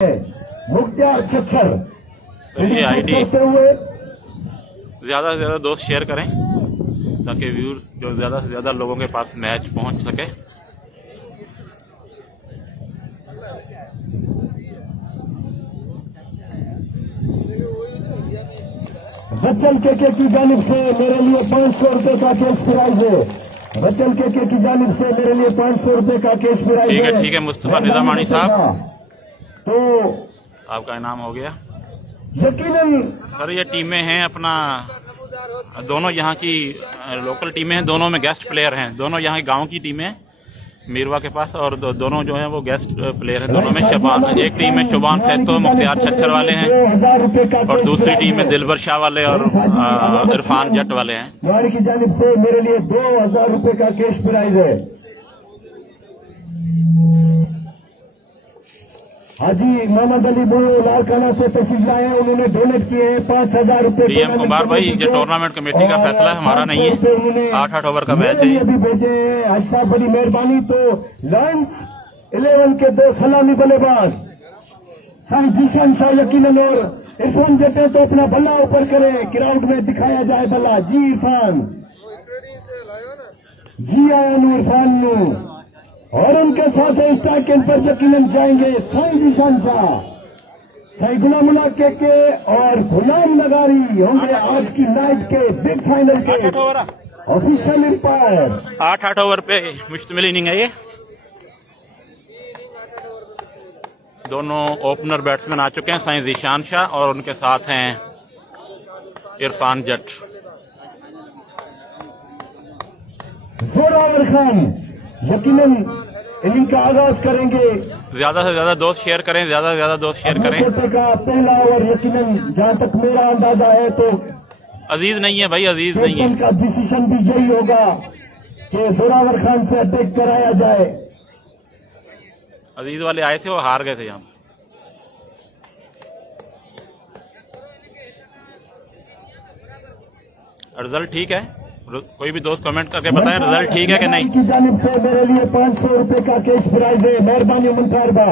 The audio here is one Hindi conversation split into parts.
मुख्तार छच्छर ये आईडी ज्यादा से ज्यादा दोस्त शेयर करें ताकि व्यूअर्स जो ज्यादा से ज्यादा लोगों के पास मैच पहुंच सके। बच्चन के की जानिब से मेरे लिए 500 रुपए का कैश प्राइज है। बच्चन के की जानिब से मेरे लिए 500 रुपए का कैश प्राइज है। ठीक है मुस्तफा निजामानी साहब, तो आपका इनाम हो गया। यकीनन सर ये टीमें हैं अपना, दोनों यहाँ की लोकल टीमें हैं, दोनों में गेस्ट प्लेयर हैं, दोनों यहाँ गांव की टीमें हैं मीरवा के पास, और दोनों जो हैं वो गेस्ट प्लेयर हैं। दोनों में शबान, एक टीम में शुबान सैतो मुख्तार छच्छर वाले हैं और दूसरी टीम में दिलबर शाह वाले और इरफान जट वाले हैं। हमारी की जानिब से मेरे लिए 2000 रुपए का कैश प्राइज है। हाजी मोहम्मद अली बोलो लालकाना से तशरीफ लाए हैं, उन्होंने डोनेट किए हैं 5000 रुपए। डीएम कुमार भाई, ये टूर्नामेंट कमेटी का फैसला है, हमारा नहीं है। 8 ओवर का मैच है। अभी भेजे हैं अच्छा, बड़ी मेहरबानी। तो लाइन 11 के 2 सलामी बल्लेबाज सर जीशन शाह यकीनन और इरफान जटे तो अपना बल्ला ऊपर करें, ग्राउंड में दिखाया जाए बल्ला। जी इरफान जी आया इरफान नू, और उनके साथ स्टार्ट पर यकीनन जाएंगे साई जीशान शाह, साई गुलाम के और गुलाम नगारी होंगे आज की नाइट के बिग फाइनल के ऑफिशियल एम्पायर। 8 ओवर पे मुश्तमिल इनिंग है ये। दोनों ओपनर बैट्समैन आ चुके हैं, साई जीशान शाह और उनके साथ हैं इरफान जट। जोरावर खान यकीनन इनिंग का आगाज करेंगे। ज्यादा से ज्यादा दोस्त शेयर करें, ज्यादा से ज्यादा दोस्त शेयर करें। का पहला ओवर यकीनन जहां तक मेरा अंदाजा है तो अजीज नहीं है भाई, अजीज नहीं है। का डिसीजन भी यही होगा कि जोरावर खान से अटैक कराया जाए। अजीज वाले आए थे, वो हार गए थे यहाँ। रिजल्ट ठीक है, कोई भी दोस्त कमेंट करके बताएं रिजल्ट ठीक है कि नहीं। की जानिब से मेरे लिए 500 रुपए का कैश प्राइज है, मेहरबानी मुनकारबा।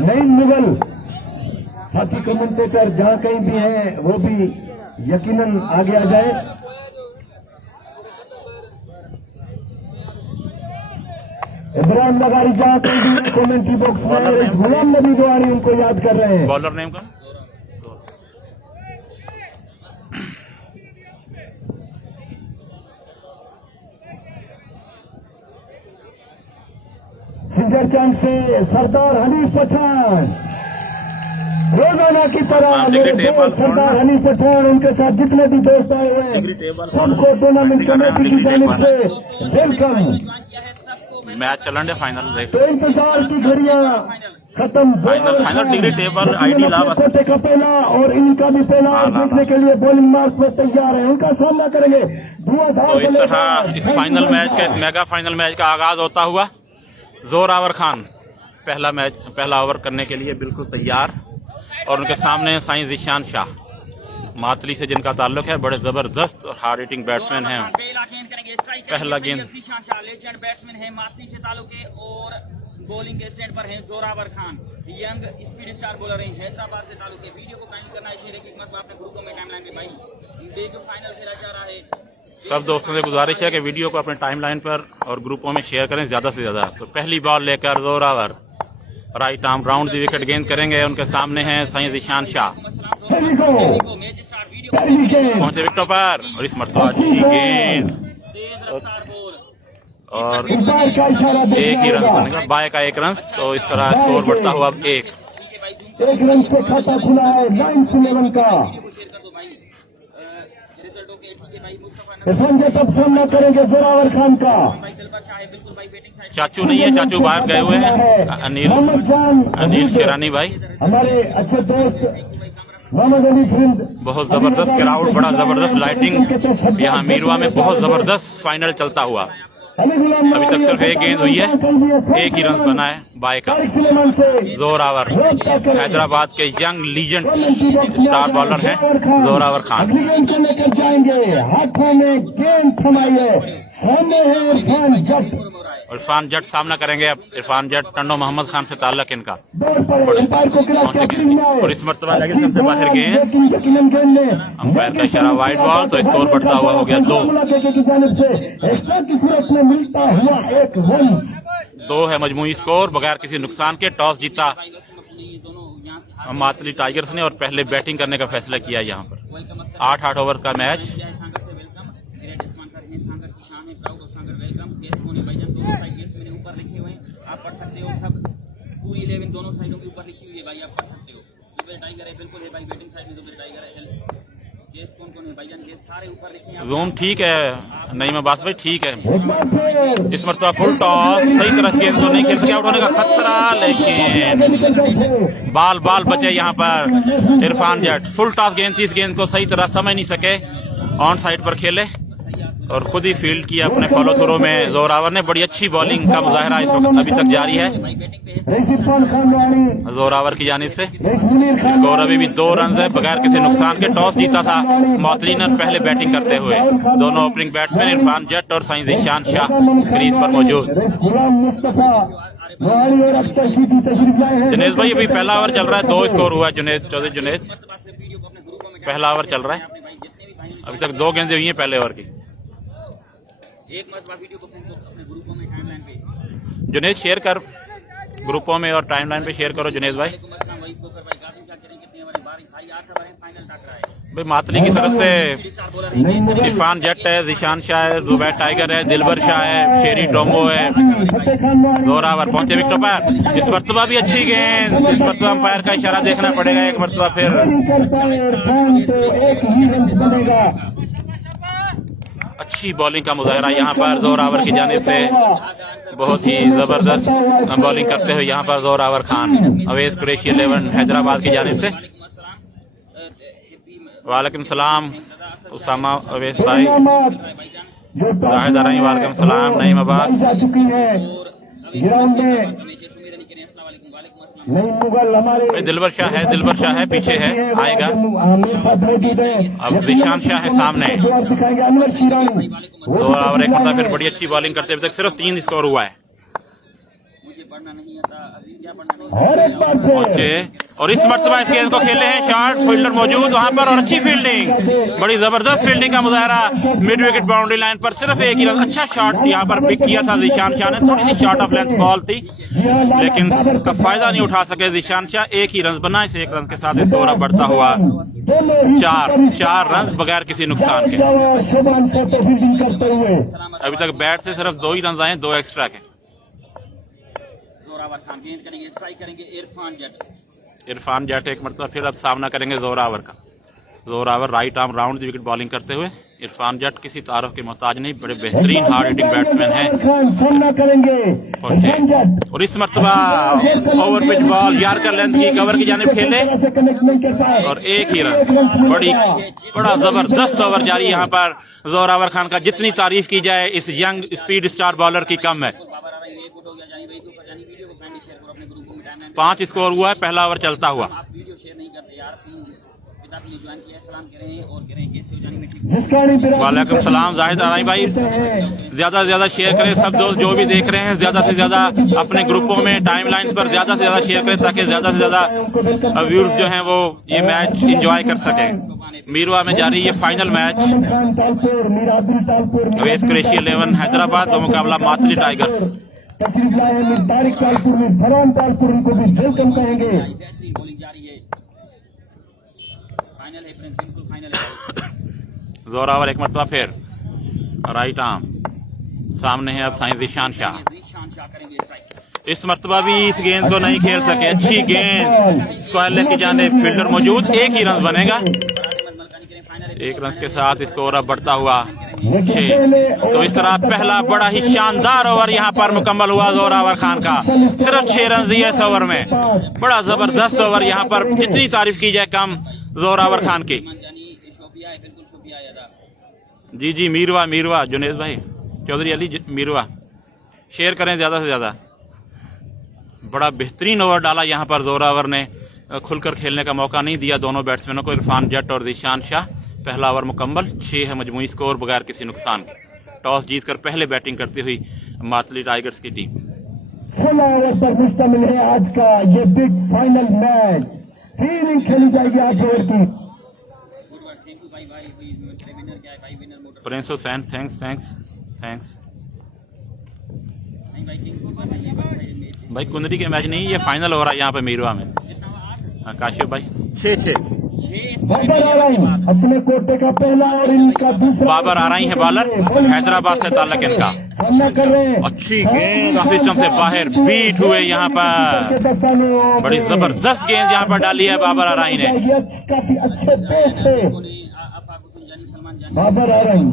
नईम मुगल साथी कमेंटेटर जहां कहीं भी हैं वो भी यकीनन आगे आ जाए। इब्राहिम नगारी जहां कहीं भी कमेंट्री बॉक्स में गुलाम नबी दुआरी उनको याद कर रहे हैं। बॉलर नेम का सिंगर चांद से सरदार हनीफ पठान, रोजाना की तरह मेरे दोस्त सरदार हनीफ पठान, उनके साथ जितने भी दोस्त आए हुए हैं सबको टूर्नामेंट कमेटी की जानिब से वेलकम। मैच चलन डे फाइनल तो इंतजार की घड़ियां खत्म। फाइनल डिग्री टेबल आईडी लाभ कोटे का पहला और इनका भी पहला और देखने के लिए बॉलिंग मार्क में तैयार है, उनका सामना करेंगे धुआंधार। तो इस तरह इस फाइनल मैच का, इस मेगा फाइनल मैच का आगाज होता हुआ। जोरावर खान पहला ओवर करने के लिए बिल्कुल तैयार, और उनके सामने साई जीशान शाह मातली से जिनका ताल्लुक है, बड़े जबरदस्त और हार्ड हिटिंग बैट्समैन हैं। पहला गेंद लेजेंड बैट्समैन है, मातली से ताल्लुक है, और बॉलिंग के स्टैंड पर है Zorawar Khan, young speed star bowler है, हैदराबाद से ताल्लुक है। वीडियो को काइंड करना है, शेयर एक मसला अपने ग्रुपों में टाइमलाइन में भाई देख जो फाइनल खेला जा रहा है। सब दोस्तों से गुजारिश है कि वीडियो को अपने टाइमलाइन पर और ग्रुपों में शेयर करें ज्यादा से ज्यादा। तो पहली बॉल लेकर Zorawar right arm round the wicket गेंद करेंगे, उनके सामने हैं साई जीशान शाह, पहुंचे विकेटों पर, और इस मरतबा अच्छी गेंद और एक ही रन बनेगा, बाय का 1 रन। तो इस तरह स्कोर बढ़ता हुआ अब 1 रन से खाता खुला है 9 का। तब सामना करेंगे जोरावर खान का। चाचू नहीं है, चाचू बाहर गए हुए हैं, अनिल शेरानी भाई, हमारे अच्छे दोस्त मोहम्मद अली फिंद। बहुत जबरदस्त क्राउड, बड़ा जबरदस्त लाइटिंग यहाँ मीरवा में, बहुत जबरदस्त फाइनल चलता हुआ। अभी तक सिर्फ एक गेंद हुई है, एक ही रन बना है बाय का। जोरावर हैदराबाद के यंग लीजेंड स्टार बॉलर हैं जोरावर खान। अगली गेंद को लेकर जाएंगे, हाथों में गेंद थमाई है, सामने है इरफान जट। इरफान जट सामना करेंगे अब। इरफान जट टंडो मोहम्मद खान से ताल्लुक इनका। और इस मरतबा लेग से बाहर गेंद, अंपायर का इशारा वाइड बॉल, तो स्कोर बढ़ता हुआ हो गया 2। दो है मजमूई स्कोर बगैर किसी नुकसान के। टॉस जीता मातली टाइगर्स ने और पहले बैटिंग करने का फैसला किया यहाँ पर। 8 ओवर का मैच। ऊपर लिखे हुए आप पढ़ सकते हो, सब पूरी 11 दोनों साइडों के ऊपर लिखी हुई है भाई, आप पढ़ सकते हो। जुबेर टाइगर है, बिल्कुल है भाई, बैटिंग साइड में जुबेर टाइगर है। केस कौन कौन है भाईजान, केस सारे ऊपर लिखे हैं। जूम ठीक है, नहीं मैं बात भाई ठीक है। इस मरतबा फुल टॉस, सही तरह से गेंद को नहीं खेल सके, आउट होने का खतरा, लेकिन बाल बचे यहाँ पर। इरफान जट फुल टॉस गेंद थी, इस गेंद को सही तरह समझ नहीं सके, ऑन साइड पर खेले और खुद ही फील्ड किया अपने फॉलो थ्रो में। जोरावर ने बड़ी अच्छी बॉलिंग का मुजाहरा इस वक्त अभी तक जारी है जोरावर की जानिब से। स्कोर अभी भी 2 रन है बगैर किसी नुकसान के। टॉस जीता था मौतली ने पहले बैटिंग करते हुए। दोनों ओपनिंग बैट्समैन इरफान जट और साइंस ईशान शाह क्रीज पर मौजूद। जुनेद भाई अभी पहला ओवर चल रहा है, 2 स्कोर हुआ है। जुनेद चौधरी जुनेद पहला ओवर चल रहा है, अभी तक 2 गेंदें हुई हैं पहले ओवर की। एक मरतबा वीडियो को अपने ग्रुपों में टाइमलाइन पे जुनेद शेयर कर, ग्रुपों में और टाइमलाइन पे शेयर करो जुनेद भाई। भाई मातली की तरफ से इरफान जट है, जिशान शाह है, जुबैर टाइगर है, दिलबर शाह है, शेरी टोमो है, जोरावर पहुंचे विकेटों पर। इस मरतबा भी अच्छी गेंद, इस मरतबा अंपायर का इशारा देखना पड़ेगा एक मरतबा फिर। अच्छी बॉलिंग का मुजाहरा यहाँ पर जोरावर की जानिब से, बहुत ही जबरदस्त बॉलिंग करते हुए यहाँ पर जोरावर खान। अवेश कुरैशी 11 हैदराबाद की जानिब से। वालेकुम सलाम उसामा अवेश भाई, जाहिद रही वालेकुम सलाम, नईम अब्बास। दिलबर शाह है पीछे है, आएगा। अब जिशान शाह है सामने। 2 ओवर 1 मतलब फिर बड़ी अच्छी बॉलिंग करते हुए, तक सिर्फ 3 स्कोर हुआ है। और इस मरतबा इस गेंद को खेले हैं, शॉर्ट फील्डर मौजूद वहां पर और अच्छी फील्डिंग, बड़ी जबरदस्त फील्डिंग का मुजाहरा मिड विकेट बाउंड्री लाइन पर। सिर्फ एक ही रन, अच्छा शॉट यहाँ पर पिक किया था जिशान शाह ने, थोड़ी सी शॉर्ट ऑफ लेंथ बॉल थी लेकिन उसका फायदा नहीं उठा सके जिशान शाह। 1 ही रन बना, इस 1 रन के साथ स्कोर अब बढ़ता हुआ 4 रन बगैर किसी नुकसान के। अभी तक बैट से सिर्फ 2 ही रन आए, 2 एक्स्ट्रा के। जोरावर खान गेंद करेंगे, स्ट्राइक करेंगे इरफान जट एक मरतबा फिर अब सामना करेंगे जोरावर का। Zorawar right arm round the wicket bowling करते हुए। इरफान जट किसी तारुफ के मोहताज नहीं, बड़े बेहतरीन हार्ड हिटिंग बैट्समैन हैं। और इस मरतबा over pitch ball yorker length की कवर की जानिब खेले और 1 ही रन। बड़ा जबरदस्त ओवर जारी यहाँ पर जोरावर खान का। जितनी तारीफ की जाए इस यंग स्पीड स्टार बॉलर की कम है। 5 स्कोर हुआ है पहला ओवर चलता हुआ। वालेकुम सलाम जाहिद रानी भाई, ज्यादा से ज्यादा शेयर करें सब दोस्त जो भी देख रहे हैं, ज्यादा से ज्यादा अपने ग्रुपों में टाइमलाइन पर ज्यादा से ज्यादा शेयर करें ताकि ज्यादा से ज्यादा व्यूअर्स जो हैं वो ये मैच एंजॉय कर सकें। मीरवा में जारी ये फाइनल मैच, अवेश कुरैशी 11 हैदराबाद का मुकाबला मातली टाइगर्स। जोरावर एक मरतबा फिर राइट आर्म सामने है, अब साइंस ईशान शाह। इस मरतबा भी इस गेंद को नहीं खेल सके, अच्छी गेंद स्क्वायर लेग की जाने, फील्डर मौजूद, 1 ही रन बनेगा। 1 रन के साथ स्कोर अब बढ़ता हुआ 6। तो इस तरह पहला बड़ा ही शानदार ओवर यहाँ पर मुकम्मल हुआ जोरावर खान का। सिर्फ 6 रन दिए इस ओवर में, बड़ा जबरदस्त ओवर यहाँ पर, जितनी तारीफ की जाए कम जोरावर खान की। जी मीरवा जुनेद भाई, चौधरी अली मीरवा। शेयर करें ज़्यादा से ज़्यादा। बड़ा बेहतरीन ओवर डाला यहाँ पर जोरावर ने, खुलकर खेलने का मौका नहीं दिया दोनों बैट्समैनों को, इरफान जट और जीशान शाह। पहला ओवर मुकम्मल, 6 है मजमूई स्कोर बगैर किसी नुकसान के। टॉस जीतकर पहले बैटिंग करती हुई मातली टाइगर्स की टीम। 16 ओवर पर मुश्तमिल है आज का ये बिग फाइनल मैच। 3 इनिंग खेली जाएगी 8 ओवर की। Prince Hussain thanks. भाई कुंदरी के मैच नहीं, ये फाइनल हो रहा है यहाँ पे मीरवा में। काशिफ भाई 6-6 बाबर आ रही अपने कोटे का पहला और इनका दूसरा। बाबर आ रही है बॉलर, हैदराबाद से ताल्लुक इनका। सामना कर रहे हैं, अच्छी गेंद काफी स्टंप से बाहर, बीट हुए यहाँ पर। बड़ी जबरदस्त गेंद यहाँ पर डाली है बाबर आ रही ने। काफी अच्छे पेस से बाबर आ रही।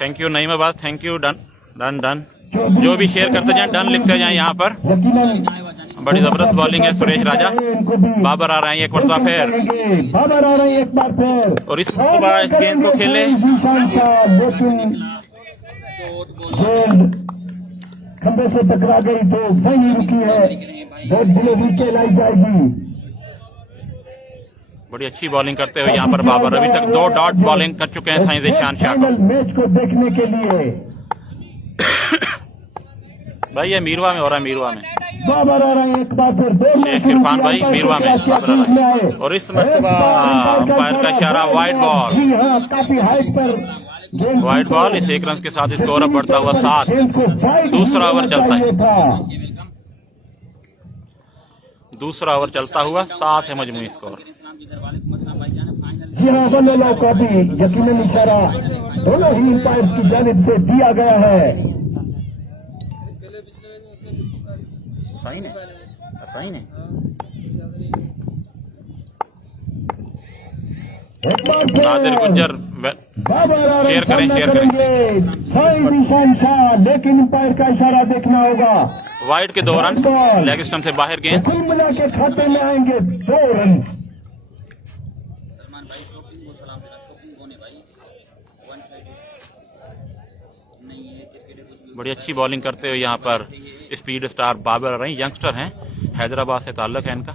Thank you Naimabad, thank you. Done. जो भी शेयर करते जाएं डन लिखते जाएं यहाँ पर। बड़ी जबरदस्त बॉलिंग है सुरेश राजा। बाबर आ रहे हैं एक मरतबा फिर, बाबर आ रहे हैं एक बार फिर, और इस मरतबा इस गेंद को खेले। खंबे से टकरा गई तो वहीं रुकी है, बहुत डिलीवरी कहलाई जाएगी। बड़ी अच्छी बॉलिंग करते हुए यहाँ पर बाबर। अभी तक 2 डॉट बॉलिंग कर चुके हैं साईं जीशान शाह को। मैच को देखने के लिए भाई ये मीरवा में हो रहा है, मीरवा में। बाबर आ रहे हैं एक बार फिर, शेख इरफान भाई मीरवा में बाबर आ रहे हैं। और इस मरतबा अंपायर का इशारा, वाइड बॉल। जी हाँ, काफी हाइट पर वाइड बॉल। इस 1 रन के साथ स्कोर अब बढ़ता हुआ 7। दूसरा ओवर चलता है, दूसरा ओवर चलता हुआ 7 है मजमूई स्कोर। जी हाँ, बल्लेबाजों को भी यकीनन इशारा दोनों ही अंपायर की जानिब से दिया गया है। सही ने नादिर गुज्जर शेयर करें। साईं जीशान शाह, लेकिन अंपायर का इशारा देखना होगा। वाइड के 2 रन, लेग स्टंप से बाहर गेंद। कुल मिला के खाते में आएंगे 2 रन। बड़ी अच्छी बॉलिंग करते हुए यहाँ पर स्पीड स्टार बाबर आ रही, यंगस्टर हैं, हैदराबाद से ताल्लुक है इनका।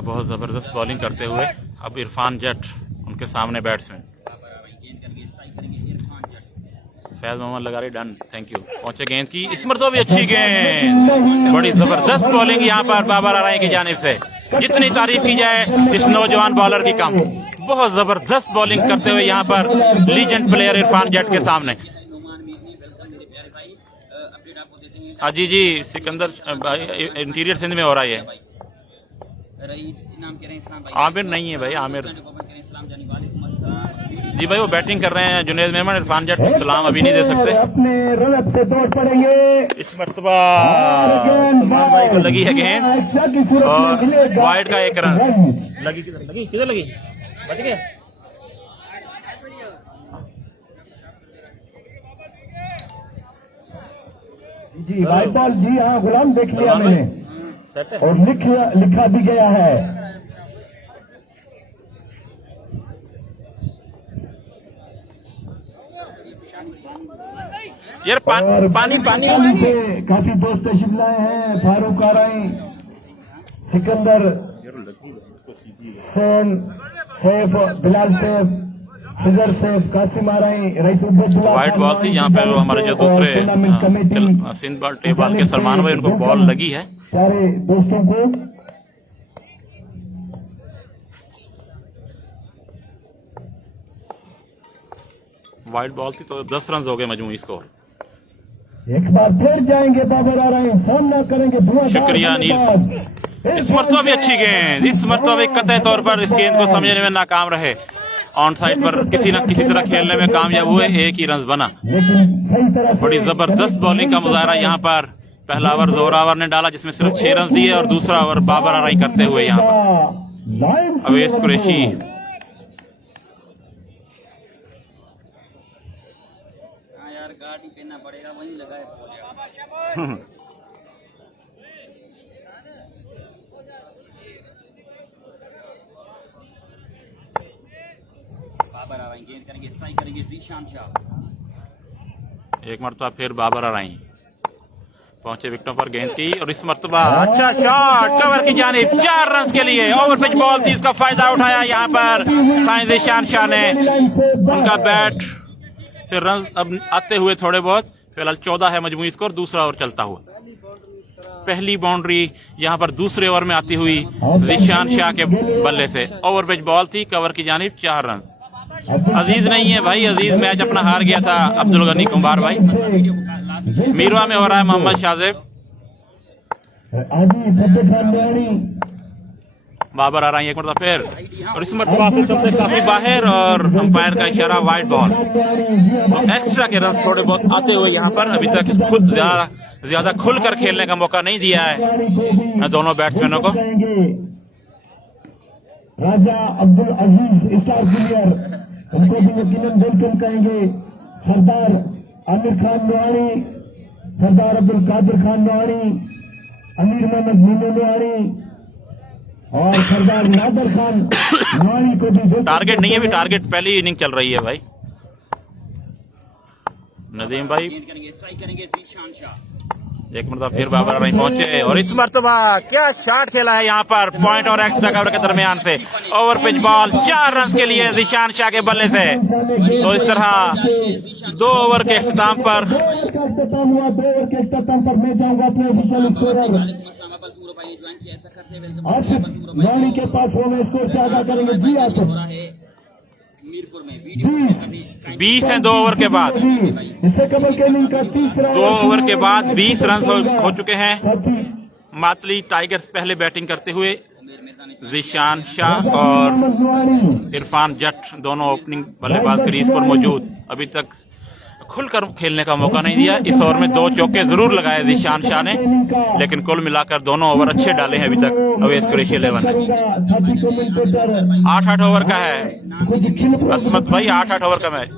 बहुत जबरदस्त बॉलिंग करते हुए अब इरफान जट उनके सामने बैट्समैन। फैज मोहम्मद लगा रही, डन, थैंक यू। पहुंचे गेंद की, इस मरतबा भी अच्छी गेंद। बड़ी जबरदस्त बॉलिंग यहाँ पर बाबर आ रही की जानिब से। जितनी तारीफ की जाए इस नौजवान बॉलर की कम। बहुत जबरदस्त बॉलिंग करते हुए यहाँ पर लीजेंड प्लेयर इरफान जट के सामने। हाँ जी सिकंदर इंटीरियर सिंध में हो रहा है। आमिर नहीं है भाई, आमिर जी भाई वो बैटिंग कर रहे हैं। जुनेद मेमन, इरफान जट सलाम अभी नहीं दे सकते। अपने रन से दौड़ पड़ेंगे। इस मरतबा सलमान भाई को लगी है गेंद और वाइड का 1 रन। लगी किधर लगी, बच गया। जी वाइड बॉल, जी हाँ गुलाम, देख लिया मैंने और लिखा भी गया है। यार पानी से काफी दोस्त तशरीफ लाए हैं। फारूक आ रहे हैं, सिकंदर, सैफ, बिलाल सैफ, फिजर सैफ, कासिम आ रहे हैं, रईसुद्दौला। वाइड बॉल थी यहाँ पे, हमारे जो दूसरे सिंध बॉल टेबल के सलमान भाई, उनको बॉल लगी है। सारे दोस्तों को वाइड बॉल थी तो 10 रन हो गए मजमूई स्कोर। एक बार फिर जाएंगे बाबर आ रहे हैं, सामना करेंगे। शुक्रिया अनिल। इस मरतबा भी अच्छी गेंद, इस मरतबा भी कतई तौर पर इस गेंद को समझने में नाकाम रहे। ऑन साइड पर किसी न किसी तरह खेलने में कामयाब हुए, 1 ही रन बना। बड़ी जबरदस्त बॉलिंग का मुजाहरा यहाँ पर। पहला ओवर जोरावर ने डाला जिसमें सिर्फ 6 रन दिए, और दूसरा ओवर बाबर आराई करते हुए यहाँ पर अवेश कुरैशी। गाड़ी पहनना पड़ेगा, वहीं लगाए। बाबर आ रहे हैं, गेंद करेंगे, स्ट्राइक करेंगे जीशान शाह। एक मरतबा फिर बाबर आराई पहुंचे विकेटों पर गेंद की और इस मरतबा अच्छा शॉट कवर की जानिब 4 रन के लिए। ओवर पिच बॉल थी, इसका फायदा उठाया यहाँ पर साइंस ईशान शाह ने। उनका बैट से रन अब आते हुए थोड़े बहुत। फिलहाल 14 है मजमूई स्कोर, दूसरा ओवर चलता हुआ। पहली बाउंड्री यहाँ पर दूसरे ओवर में आती हुई ईशान शाह के बल्ले से। ओवर पिच बॉल थी, कवर की जानिब 4 रन। अजीज नहीं है भाई, अजीज मैच अपना हार गया था अब्दुल गनी कुंभार भाई। मीरवा में हो रहा है मोहम्मद शाहजेब। बाबर आ रहा है एक मरतबा फिर और इस मरतबा से सबसे काफी बाहर और अंपायर का इशारा वाइड बॉल। एक्स्ट्रा के रन थोड़े बहुत आते हुए यहाँ पर अभी तक खुद ज्यादा खुलकर खेलने का मौका नहीं दिया है दोनों बैट्समैनों को। राजा अब्दुल अजीज स्टार प्लेयर, उनको भी यकीनन वेलकम कहेंगे। सरदार आमिर खान नोआनी, सरदार अब्दुल कादिर खान नोआनी, अमीर मोहम्मद मीनू नोआनी और सरदार नादर खान नोआनी को भी टारगेट नहीं है, अभी टारगेट पहली इनिंग चल रही है भाई। नदीम भाई एक मरतबा फिर बाबर नहीं पहुंचे और इस मरतबा क्या शॉट खेला है यहाँ पर पॉइंट और एक्स्ट्रा कवर के दरमियान से। ओवर पिच बॉल 4 रन के लिए ईशान शाह के बल्ले से। तो इस तरह 2 ओवर के इख्तिताम पर मैं जाऊंगा अपने ऑफिशियल स्कोरर रानी के पास वो मैं स्कोर से आगा करेंगे। जी आप 20 हैं 2 ओवर के बाद। इससे कमल के इनिंग का तीसरा 2 ओवर के बाद 20 रन हो चुके हैं। मातली टाइगर्स पहले बैटिंग करते हुए ज़ीशान शाह और इरफान जट दोनों ओपनिंग बल्लेबाज क्रीज पर मौजूद। अभी तक खुलकर खेलने का मौका नहीं दिया। इस ओवर में 2 चौके जरूर लगाए ज़ीशान शाह ने, लेकिन कुल मिलाकर दोनों ओवर अच्छे डाले हैं अभी तक अवेश कुरैशी 11 ने। 8-8 ओवर का है असमत भाई, 8-8 ओवर का मैच।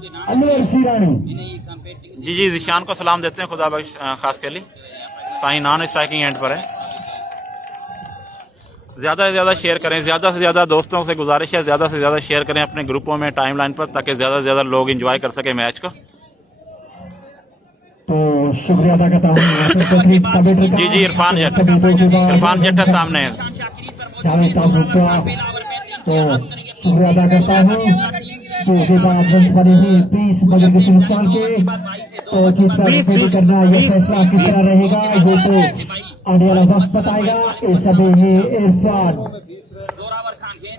जी ज़ीशान को सलाम देते हैं, खुदा बख्श खास के लिए। साइन ऑन स्ट्राइकिंग एंड पर है। ज्यादा से ज्यादा शेयर करें, ज्यादा से ज्यादा दोस्तों से गुजारिश है ज्यादा से ज्यादा शेयर करें अपने ग्रुपों में, टाइमलाइन पर, ताकि ज्यादा से ज्यादा लोग एंजॉय कर सके मैच को। तो शुक्रिया अदा करता हूँ। जी इरफान जट है सामने। तो शुक्रिया अदा करता हूँ। तो उसके बाद 30 बजे के नुकसान के तो किस करना ये फैसला किस तरह रहेगा ये तो आने वाला वक्त बताएगा। इस समय ये इरफान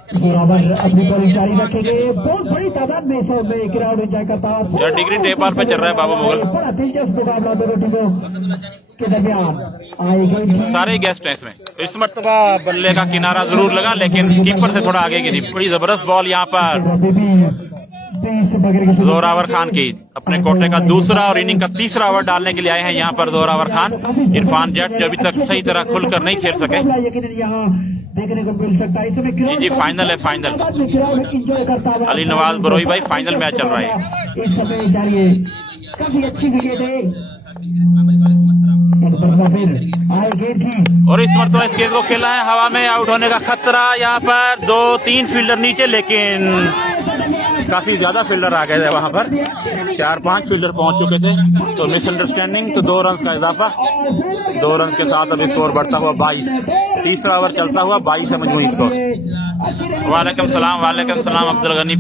जोरावर अपनी बॉलिंग जारी रखेंगे। बहुत बड़ी तादाद में में ग्राउंड एंजॉय करता है। डिग्री टेबल पे चल रहा है बाबू मुगल। बड़ा दिलचस्प मुकाबला दोनों टीमों के दरमियान आएगी। सारे गेस्ट हैं इसमें। इस मरतबा बल्ले का किनारा जरूर लगा, लेकिन कीपर से थोड़ा आगे गिरी। बड़ी जबरदस्त बॉल यहाँ पर जोरावर खान की। अपने कोटे का दूसरा और इनिंग का तीसरा ओवर डालने के लिए आए हैं यहाँ पर जोरावर खान। इरफान जट जो अभी तक सही तरह खुलकर नहीं खेल सके। देखने को मिल सकता है। जी फाइनल है, फाइनल। अली नवाज बरोई भाई, फाइनल मैच चल रहा है इस समय जारी। काफी अच्छी विकेट है और इस मरतबा इस गेंद को खेला है हवा में। आउट होने का खतरा यहाँ पर। 2-3 फील्डर नीचे, लेकिन काफी ज्यादा फील्डर आ गए थे वहां पर। 4-5 फील्डर पहुंच चुके थे। तो मिसअंडरस्टैंडिंग, तो 2 रन का इजाफा। 2 रन के साथ अब स्कोर बढ़ता हुआ 22। तीसरा ओवर चलता हुआ 22 है मजमूई स्कोर। वालेकुम सलाम अब्दुल गनी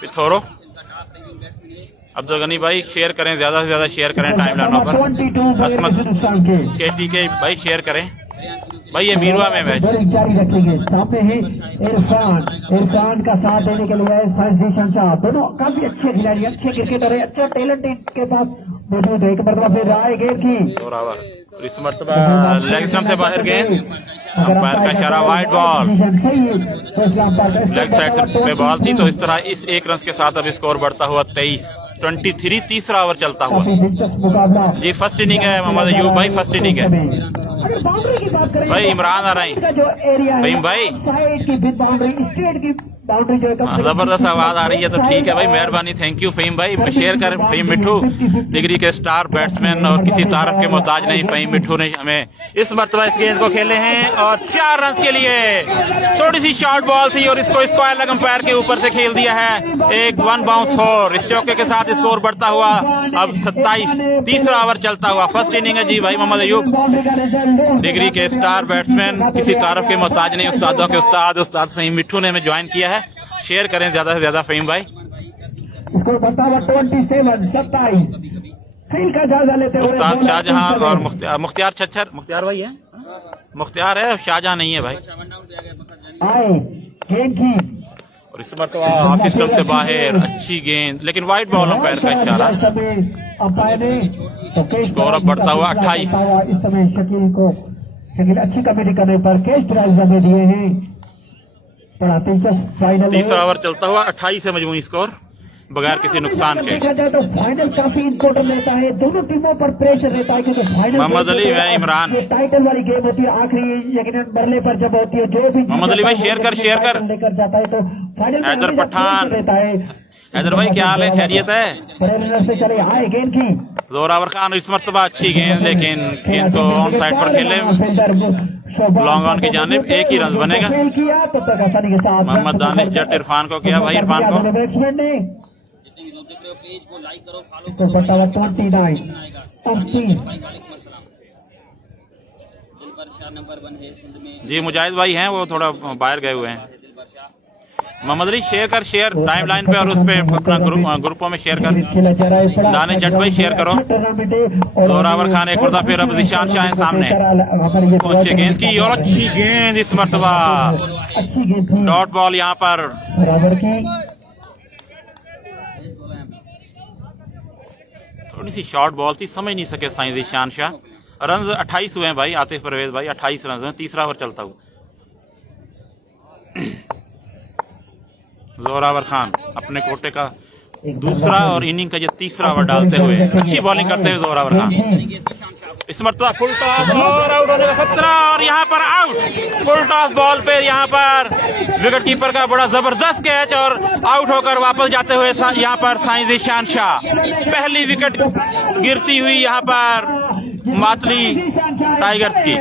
पिथोरो। अब्दुल गनी भाई शेयर करें, ज्यादा से ज्यादा शेयर करें टाइमलाइनों पर। असमत के भाई शेयर करें भाई। ये मीरवा में मैच जारी रखेंगे। सामने है इरफान का साथ देने के लिए ज़ीशान शाह। दोनों काफी अच्छे खिलाड़ी, अच्छे क्रिकेटर है, अच्छा टैलेंट इनके पास मौजूद है। एक मरतबा फिर राय गेंद की। इस मरतबा लेग स्टंप से बाहर गेंद। अंपायर का इशारा वाइड बॉल। लेग साइड पे बॉल थी। तो इस तरह इस 1 रन के साथ अब स्कोर बढ़ता हुआ 23। तीसरा ओवर चलता हुआ। जी फर्स्ट इनिंग है मोहम्मद अयूब भाई, फर्स्ट इनिंग है। अगर बाउंड्री की बात करें भाई इमरान आ रहे हैं। का जो एरिया है फहीम भाई। साइड की भी बाउंड्री, स्टेट की बाउंड्री जो है जबरदस्त आवाज आ रही है, तो ठीक है भाई, मेहरबानी, थैंक यू फहीम भाई। शेयर कर फहीम मिठू, डिग्री के स्टार बैट्समैन और किसी तारफ के मोहताज नहीं। फहीम मिठू ने हमें इस मरतबा इस गेंद को खेले हैं और 4 रन के लिए थोड़ी सी शॉर्ट बॉल थी और इसको स्क्वायर लेग अंपायर के ऊपर से खेल दिया है। एक 1 बाउंस 4। इस चौके के साथ स्कोर बढ़ता हुआ अब 27। तीसरा ओवर चलता हुआ, फर्स्ट इनिंग है जी भाई मोहम्मद अयूब, डिग्री के स्टार बैट्समैन, किसी तारफ के मोहताज नहीं, उस्तादों के उस्ताद फहीम मिठू ने हमें ज्वाइन किया है। शेयर करें ज्यादा से ज्यादा फहीम भाई। इसको बढ़ता हुआ 27 फील्ड का जायजा लेते हुए उस्ताद शाहजहां और मुख्तियार छच्छर, मुख्तियार भाई है, मुख्तियार है, शाहजहां नहीं है भाई। आए गेंद की और इस मरतबा हाफिज क्लब से बाहर अच्छी गेंद, लेकिन वाइट बॉल अंपायर का इशारा। अंपायर ने स्कोर अब बढ़ता हुआ 28। इस समय शकील अच्छी कमेटी करने पर कैच ड्राइव दे दिए हैं। बड़ा दिलचस्प फाइनल। तीसरा ओवर चलता हुआ 28 है मजमूई स्कोर बगैर किसी नुकसान के। देखा जाए तो फाइनल काफी इम्पोर्टेंट रहता है, दोनों टीमों पर प्रेशर रहता है क्योंकि फाइनल मोहम्मद अली व इमरान, ये टाइटल वाली गेम होती है, आखिरी यकीनन बरले पर जब होती है, जो भी मोहम्मद अली भाई शेयर कर लेकर जाता है तो फाइनल हैदर पठान। रहता है। हैदर भाई क्या हाल है, खैरियत है? बड़े रनर से चले आए गेंद की जोरावर खान, इस मरतबा अच्छी गेंद, लेकिन गेंद को ऑन साइड पर खेले, लॉन्ग ऑन की जानिब, एक ही रन बनेगा। मोहम्मद दानिश जट इरफान को किया भाई, इरफान को बैट्समैन ने पेज को लाइक करो, फॉलो इसको बढ़ता हुआ 29 नंबर 1 है सिंध में जी। मुजाहिद भाई हैं, वो थोड़ा बाहर गए हुए हैं। मोहम्मद अली शेयर कर, शेयर टाइम लाइन पे और उस पे अपना ग्रुपों में शेयर कर। दानिश जट भाई शेयर करो। जोरावर खान एक बार फिर अब जिशान शाह सामने पहुंचे गेंद की और अच्छी गेंद इस मरतबा अच्छी गेंद डॉट बॉल यहाँ पर बराबर की। थोड़ी सी शॉर्ट बॉल थी, समझ नहीं सके साईं जिशान शाह। रन 28 हुए हैं भाई, आतिफ परवेज भाई 28 रन हुए। तीसरा ओवर चलता हुआ जोरावर खान अपने कोटे का दूसरा और इनिंग का ये तीसरा ओवर डालते हुए अच्छी बॉलिंग करते हुए जोरावर खान इस मरतबा फुल टॉस और आउट होने का खतरा, और यहाँ पर आउट। फुल टॉस बॉल पे यहाँ पर विकेट कीपर का बड़ा जबरदस्त कैच और आउट होकर वापस जाते हुए यहाँ पर साईं जिशान शाह। पहली विकेट गिरती हुई यहाँ पर मातली टाइगर्स की।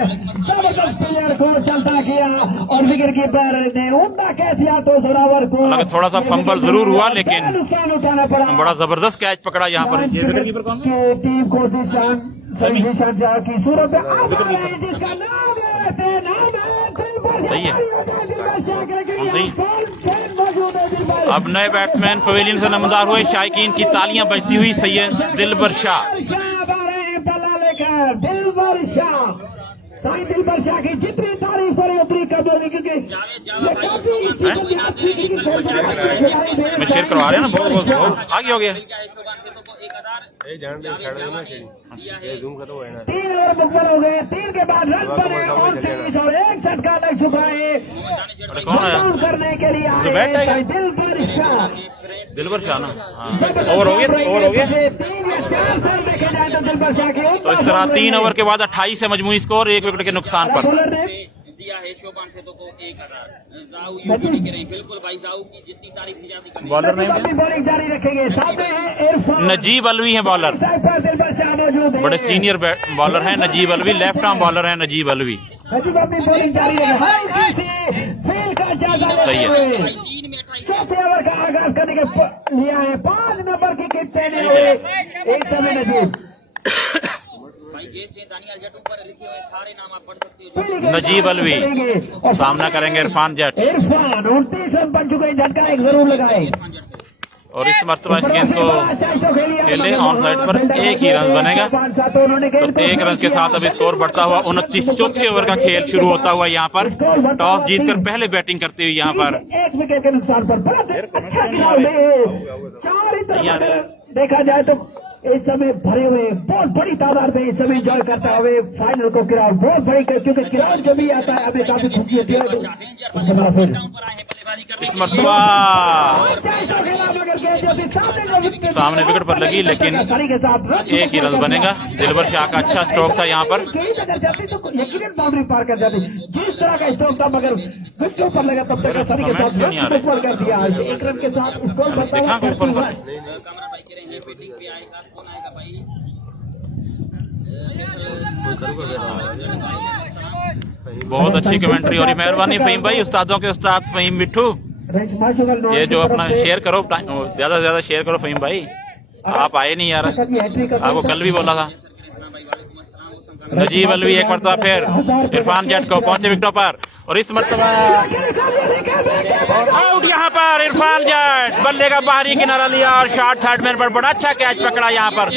और विकेट कीपर ने उम्दा कैच लिया तो जोरावर को हालांकि थोड़ा सा फंबल जरूर हुआ, लेकिन नुकसान उठाना पड़ा। बड़ा जबरदस्त कैच पकड़ा यहाँ पर। ये विकेट कीपर कौन है? टीम को जिशान शाह की सूरत में जिसका नाम सही है, सही। अब नए बैट्समैन पवेलियन से नमदार हुए, शायकीन की तालियां बजती हुई सैयद दिलबर शाह। दिलबर शाह, साईं दिलबर शाह की जितनी तारीफ करे उतनी कम होगी, क्योंकि मैं शेयर करवा रहे हैं ना, बहुत आगे हो गया। 3 ओवर मुकम्मल हो गए, 3 के बाद रन बने और 1 झटका लग चुका है। करने के लिए आए दिलबर शाह ना, ओवर हो गया, ओवर हो गया। 3 या 4 रन देखे जाए तो दिलबर शाह के तो इस तरह 3 ओवर के बाद 28 है मजमूई स्कोर, 1 विकेट के नुकसान पर। दिया है शोभान सेतो को 1000। जाऊ यूपी के रहे, बिल्कुल भाई, जाऊ की जितनी तारीफ की जाती है। बॉलर नहीं बॉलिंग जारी रखेंगे। सामने है इरफान, नजीब अलवी है बॉलर, दिलबर शाह मौजूद है। बड़े सीनियर बॉलर हैं Najeeb Alvi, left arm bowler हैं नजीब अलवी। नजीब अपनी बॉलिंग जारी रखेंगे। फील्ड का जायजा सही है। लेते हुए चौथे ओवर का आगाज करने के लिया है। 5 नंबर की किट देने हुए एक समय नजीब नजीब अलवी सामना करेंगे इरफान जट। इरफान 29 रन बन चुके, झटका एक जरूर लगाए और इस मरतबा इस गेंद को खेले ऑन साइड पर, 1 ही रन बनेगा। तो 1 रन के साथ अब स्कोर बढ़ता हुआ 29। चौथे ओवर का खेल शुरू होता हुआ यहाँ पर टॉस जीतकर पहले बैटिंग करते हुए यहाँ पर 1 विकेट के नुकसान पर बड़ा अच्छा खिलाड़ी है। 4 ही तरफ देखा जाए तो इस समय भरे हुए बहुत बड़ी तादाद में इस समय एंजॉय करते हुए फाइनल को क्राउड बहुत बड़ी, क्योंकि क्राउड जो भी आता है हमें काफी खुशी होती है। इस मरतबा सामने विकेट पर लगी, लेकिन एक ही रन बनेगा। दिलबर शाह का अच्छा स्ट्रोक था यहाँ पर, बाउंड्री पार कर जाती। जिस तरह का स्ट्रोक था, मगर विकेट पर लगा तब तक सभी के साथ कर दिया। एक रन के साथ स्कोर बहुत अच्छी कमेंट्री हो रही। मेहरबानी फ़हीम भाई, उस्तादों के उस्ताद फ़हीम मिट्ठू, ये जो अपना शेयर करो, ज्यादा से ज्यादा शेयर करो फ़हीम भाई। आप आए नहीं यार, आपको कल भी बोला था। नजीब अलवी एक मरतबा फिर इरफान जट को पहुंचे विकेटों पर, और इस मरतबा आउट यहाँ पर इरफान जट। बल्ले का बाहरी किनारा लिया और शॉर्ट थर्ड मैन पर बड़ा अच्छा कैच पकड़ा यहाँ पर।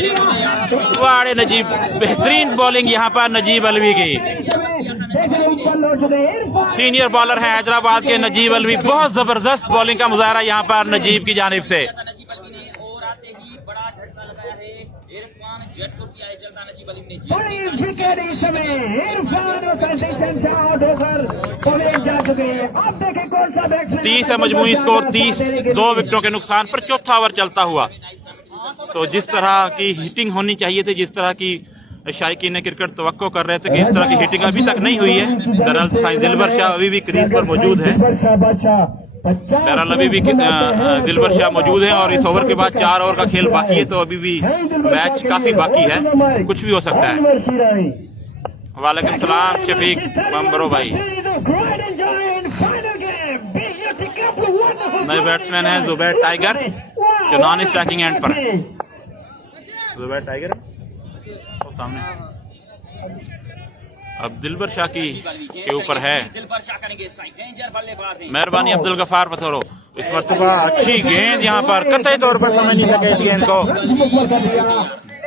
वाड़े नजीब, बेहतरीन बॉलिंग यहाँ पर नजीब अलवी की। सीनियर बॉलर हैं हैदराबाद के नजीब अलवी, बहुत जबरदस्त बॉलिंग का मुजाहरा यहाँ पर नजीब की जानिब से। विकेट इस समय इरफान जा चुके हैं। अब देखें कौन सा बैट्समैन। 30 है मजमूई स्कोर, 30, 2 विकेटों के नुकसान पर चौथा ओवर चलता हुआ। तो जिस तरह की हिटिंग होनी चाहिए थी, जिस तरह की शायकीन क्रिकेट तवक्को कर रहे थे कि इस तरह की हिटिंग अभी तक नहीं हुई है। दरअसल दिलबर शाह अभी भी क्रीज पर मौजूद है। दरअसल अभी भी दिलबर शाह मौजूद है, और इस ओवर के बाद 4 ओवर का खेल बाकी है, तो अभी भी मैच काफी बाकी है, कुछ भी हो सकता है। वालेकुम सलाम शफीक बम्बरो भाई। नए बैट्समैन है जुबैर टाइगर, जो नॉन स्ट्राइकिंग एंड पर है। जुबैर टाइगर सामने, अब दिलबर शाह के ऊपर है। मेहरबानी अब्दुल गफार पथोरो। इस मरतबा अच्छी गेंद यहाँ पर, कतई तौर पर समझ नहीं सके इस गेंद को।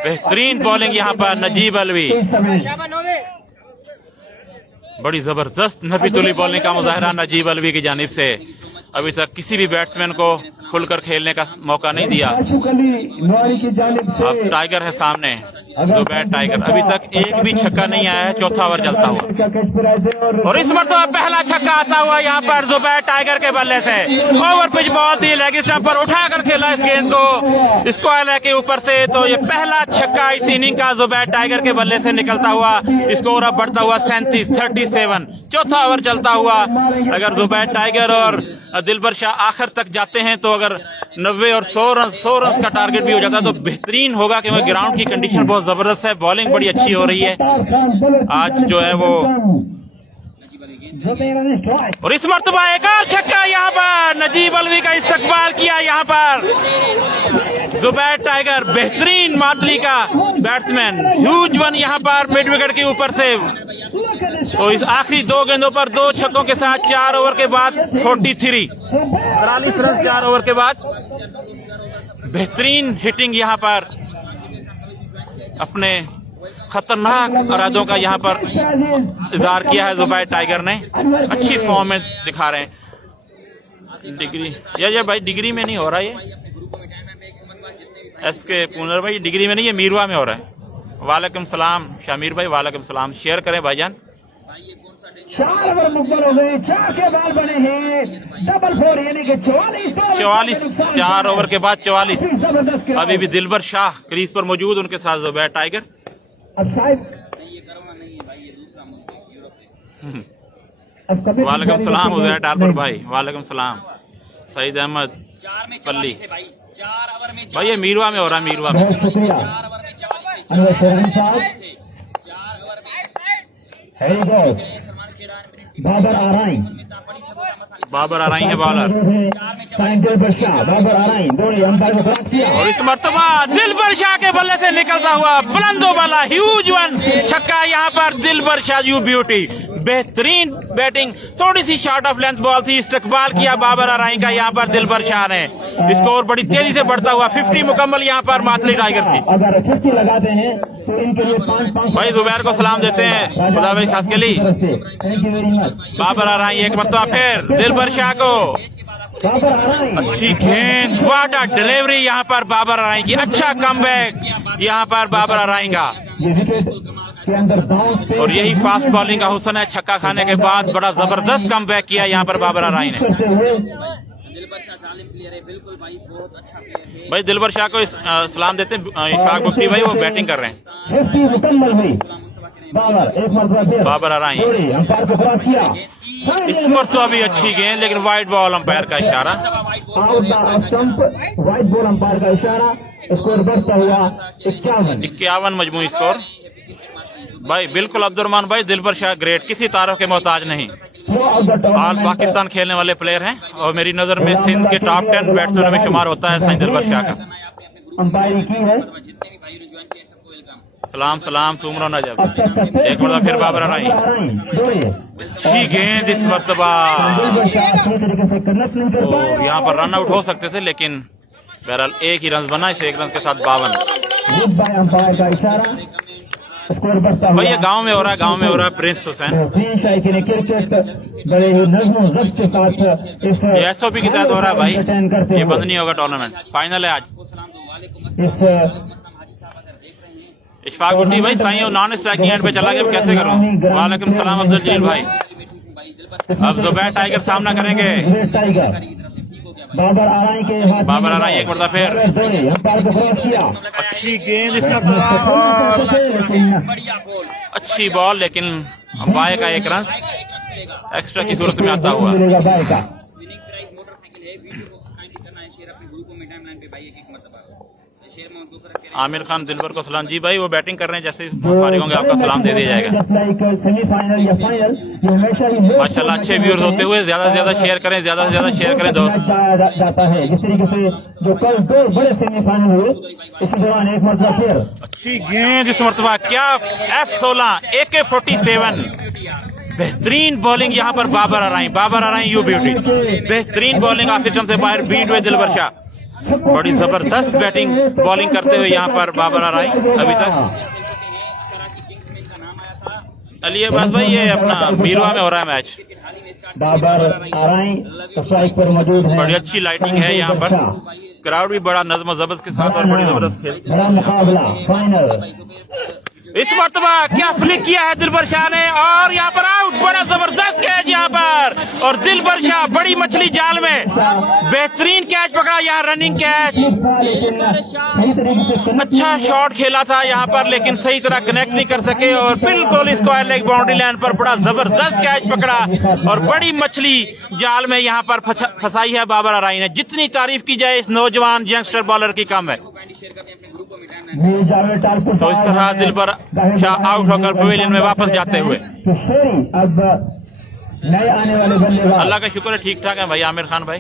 बेहतरीन बॉलिंग यहाँ पर नजीब अलवी, बड़ी जबरदस्त नफीतुली बॉलिंग का मुजाहरा नजीब अलवी की जानिब से। अभी तक किसी भी बैट्समैन को खुलकर खेलने का मौका नहीं दिया। अब टाइगर है सामने, जुबैर टाइगर, अभी तक एक भी छक्का नहीं आया है, चौथा ओवर चलता हुआ। और इस मरतबा पहला छक्का आता हुआ यहाँ पर जुबैर टाइगर के बल्ले से। ओवर पिच बॉल थी, लेग स्टंप पर उठाकर खेला इस गेंद को स्क्वायर के ऊपर से। तो ये पहला छक्का इस इनिंग का जुबैर टाइगर के बल्ले से निकलता हुआ। स्कोर अब बढ़ता हुआ 37-37, चौथा ओवर चलता हुआ। अगर जुबैर टाइगर और दिलबर शाह आखिर तक जाते हैं, तो अगर 90 और 100 रन का टारगेट भी हो जाता है तो बेहतरीन होगा, क्योंकि ग्राउंड की कंडीशन बहुत जबरदस्त है, बॉलिंग बड़ी अच्छी हो रही है आज जो है वो। और इस मरतबा एक और छक्का यहाँ पर नजीब अलवी का इस्तकबाल किया यहाँ पर जुबैर टाइगर, बेहतरीन मातली का बैट्समैन, ह्यूज वन यहाँ पर मिड विकेट के ऊपर से। तो इस आखिरी 2 गेंदों पर 2 छक्कों के साथ 4 ओवर के बाद 43 रन 4 ओवर के बाद। बेहतरीन हिटिंग यहाँ पर, अपने खतरनाक इरादों का यहाँ पर इज़हार किया है जुबैर टाइगर ने। अच्छी फॉर्म में दिखा रहे हैं। डिग्री या भाई डिग्री में नहीं हो रहा, ये एसके पुनर भाई डिग्री में नहीं, ये मीरवा में हो रहा है। वालेकुम सलाम शामिर भाई, वालेकुम सलाम। शेयर करें भाईजान। 4 ओवर मुकम्मल हो गए, 4 के बाद बने हैं डबल 4, यानी कि 44। 4 ओवर के बाद 44। अभी भी दिलबर शाह क्रीज पर मौजूद, उनके साथ जुबैर टाइगर। वालेकुम सलाम उजैर टारपुर भाई, वालेकुम सलाम। सईद अहमद पल्ली भाई, ये मीरवा में हो रहा है, मीरवा में। बाबर आ रही है बॉलर, और इस मरतबा दिलबर शाह के बल्ले से निकलता हुआ बुलंदो वाला ह्यूज वन छक्का यहाँ पर दिलबर शाह। यू ब्यूटी, बेहतरीन बैटिंग, थोड़ी सी शॉर्ट ऑफ लेंथ बॉल थी, इस्तेकबाल किया बाबर आराई का यहाँ पर दिलबर शाह ने। स्कोर बड़ी तेजी से बढ़ता हुआ 50 मुकम्मल यहाँ पर मातली टाइगर की। अगर 50 लगाते हैं तो इनके लिए 5 भाई जुबैर को सलाम देते हैं, खुदा भाई खास के लिए। बाबर आराई एक मरतबा फिर दिलबर शाह को बाबर आराई, अच्छी गेंद, व्हाट अ डिलीवरी यहाँ पर बाबर अराई की, अच्छा कमबैक यहाँ पर बाबर अराई का। ये विकेट के अंदर बाउंस पे और यही फास्ट बॉलिंग का हुसन है, छक्का खाने के बाद बड़ा जबरदस्त कमबैक किया यहाँ पर बाबर अराई ने। करते हुए दिलबर शाह जालिम प्लेयर है, बिल्कुल भाई बहुत अच्छा प्लेयर है। भाई दिलबर शाह को सलाम देते हैं, इशफाक बुख्ती भाई वो बैटिंग कर रहे हैं। 50 मुकम्मल हुई। बाबर एक मरतबा फिर बाबर अराई, जोड़ी अंपायर को क्रॉस किया, इस मरतबा भी अच्छी गेंद, लेकिन वाइड बॉल अंपायर का इशारा। Out the stump, white ball umpire का इशारा, स्कोर बढ़ता हुआ 51। मजमूई स्कोर। भाई बिल्कुल अब्दुर्रहमान भाई, दिलबर शाह ग्रेट, किसी तारीफ के मोहताज नहीं। ऑल पाकिस्तान खेलने वाले प्लेयर हैं और मेरी नजर में सिंध के टॉप 10 बैट्समैनों में शुमार होता है साईं दिलबर शाह का। अंपायरी की है। जितने भी भाई ज्वाइन किए सबको वेलकम। सलाम सलाम सुमरो नजब। अब तक एक बार फिर बाबर अराई, जोड़ी अच्छी गेंद इस मरतबा। दिलबर शाह सही तरीके से कनेक्ट नहीं कर पाए। यहाँ पर रन आउट हो सकते थे, लेकिन बहरहाल एक ही रन बना, इसे एक रन के साथ 52। गुड बाय अंपायर का इशारा, स्कोर बढ़ता हुआ। भाई ये गांव में हो रहा है, गांव में हो रहा है प्रिंस हुसैन। क्रिकेट बड़े ही नज़्म ज़ब्त के साथ इस ये एसओपी के तहत हो रहा है भाई, एंटरटेन करते ये हुए बंद नहीं होगा टूर्नामेंट, फाइनल है आज। इस इशफाक बुट्टी भाई साईं नॉन स्ट्राइकिंग एंड पे चला गया, अब कैसे करूं। वालेकुम सलाम अब्दुल जलील भाई। अब जुबैर टाइगर सामना करेंगे। ग्रेट टाइगर बाबर आराई के हाथ में। बाबर अराई एक बार फिर, जोड़ी अंपायर को क्रॉस किया, अच्छी गेंद इस मरतबा, लेकिन बढ़िया बॉल, अच्छी बॉल, लेकिन अंपायर का एक रन एक्स्ट्रा की सूरत में आता हुआ। मिलेगा बाय का। विनिंग प्राइस मोटरसाइकिल है। वीडियो को काइंडली करना है शेयर अपने ग्रुपों में, टाइमलाइन पे भाई एक मरतबा शेयर में उनको करके। आमिर खान दिलबर को सलाम। जी भाई वो बैटिंग कर रहे हैं, जैसे फारिग होंगे आपका सलाम दे दिया जाएगा। सेमीफाइनल या फाइनल ये हमेशा ही माशाल्लाह अच्छे व्यूअर्स होते हुए ज्यादा से ज्यादा शेयर करें, ज्यादा से ज्यादा शेयर करें दोस्त। जाता है जिस तरीके से जो कल 2 बड़े सेमीफाइनल हुए, इसी दौरान एक मरतबा फिर अच्छी गेंद इस मरतबा, क्या F16 AK-47, बेहतरीन बॉलिंग यहाँ पर बाबर अराई। बाबर अराई यू ब्यूटी, बेहतरीन बॉलिंग ऑफ स्टंप से बाहर बीट हुए दिलबर शाह। बड़ी जबरदस्त बैटिंग बॉलिंग करते हुए यहाँ पर बाबर अराई अभी तक। अली अब्बास भाई ये अपना मीरवा में हो रहा है मैच। बाबर आराई स्ट्राइक पर मौजूद है। बड़ी अच्छी लाइटिंग है यहाँ पर, क्राउड भी बड़ा नज़्म ज़बत के साथ और बड़ी जबरदस्त खेल। बड़ा मुकाबला फाइनल। इस मरतबा क्या फ्लिक किया है दिलबर शाह ने, और यहाँ पर आउट, बड़ा जबरदस्त कैच यहाँ पर, और दिलबर शाह बड़ी मछली जाल में, बेहतरीन कैच पकड़ा यहाँ, रनिंग कैच, अच्छा शॉट खेला था यहाँ पर, लेकिन सही तरह कनेक्ट नहीं कर सके और बिल्कुल स्क्वायर लेग बाउंड्री लाइन पर बड़ा जबरदस्त कैच पकड़ा और बड़ी मछली जाल में यहाँ पर फंसाई है बाबर अराई ने। जितनी तारीफ की जाए इस नौजवान यंगस्टर बॉलर की कम है। तो इस तरह दिलबर शाह आउट होकर पवेलियन में वापस जाते हुए। अब नए आने वाले बल्लेबाज, अल्लाह का शुक्र है ठीक ठाक है भाई आमिर खान भाई।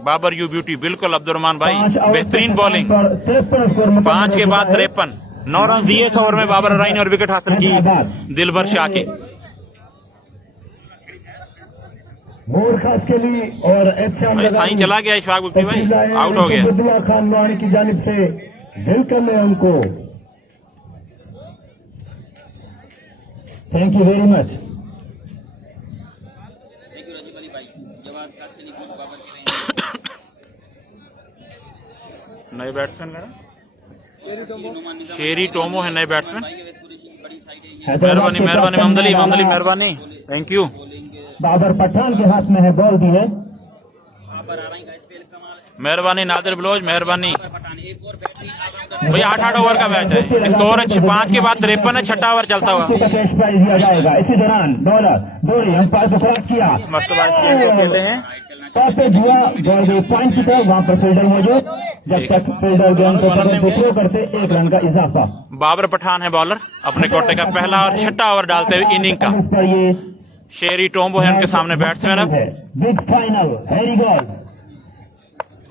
बाबर यू ब्यूटी, बिल्कुल अब्दुर्रहमान भाई, बेहतरीन बॉलिंग, 5 के बाद 53, 9 रन दिए थे ओवर में बाबर अराई ने और विकेट हासिल की दिलबर शाह की। खास के लिए और भाई साईं चला गया इशफाक बुख्ती भाई, आउट हो गया। अब्दुल्ला खान लोहानी की जानिब से वेलकम है उनको, thank you very much. Thank you Rajeev Ali भाई, जवाब खास के लिए बहुत बाबर के रहे। नए बैट्समैन शेरी टोमो है नए बैट्समैन। मेहरबानी मेहरबानी ममदली ममदली मेहरबानी, थैंक यू। बाबर पठान के हाथ में है, बॉल दी है। मेहरबानी नादिर बलोच, मेहरबानी भाई। 8 ओवर का मैच है, स्कोर 5 के बाद 53 है, 6ठा ओवर चलता हुआ। कैश प्राइज दिया जाएगा। इसी दौरान बॉलर दोरी अंपायर को क्रॉस किया, मरतबा इस गेंद को खेले हैं, टॉपेज हुआ, बॉल गई पॉइंट की तरफ, वहां पर फील्डर मौजूद, जब तक फील्डर गेंद को थ्रो करते 1 रन का इजाफा। बाबर पठान है बॉलर, अपने कोटे का पहला और 6ठा ओवर डालते हुए इनिंग का। ये शेरी टोम्बो है उनके सामने बैट्समैन। अब big final Harry Gall,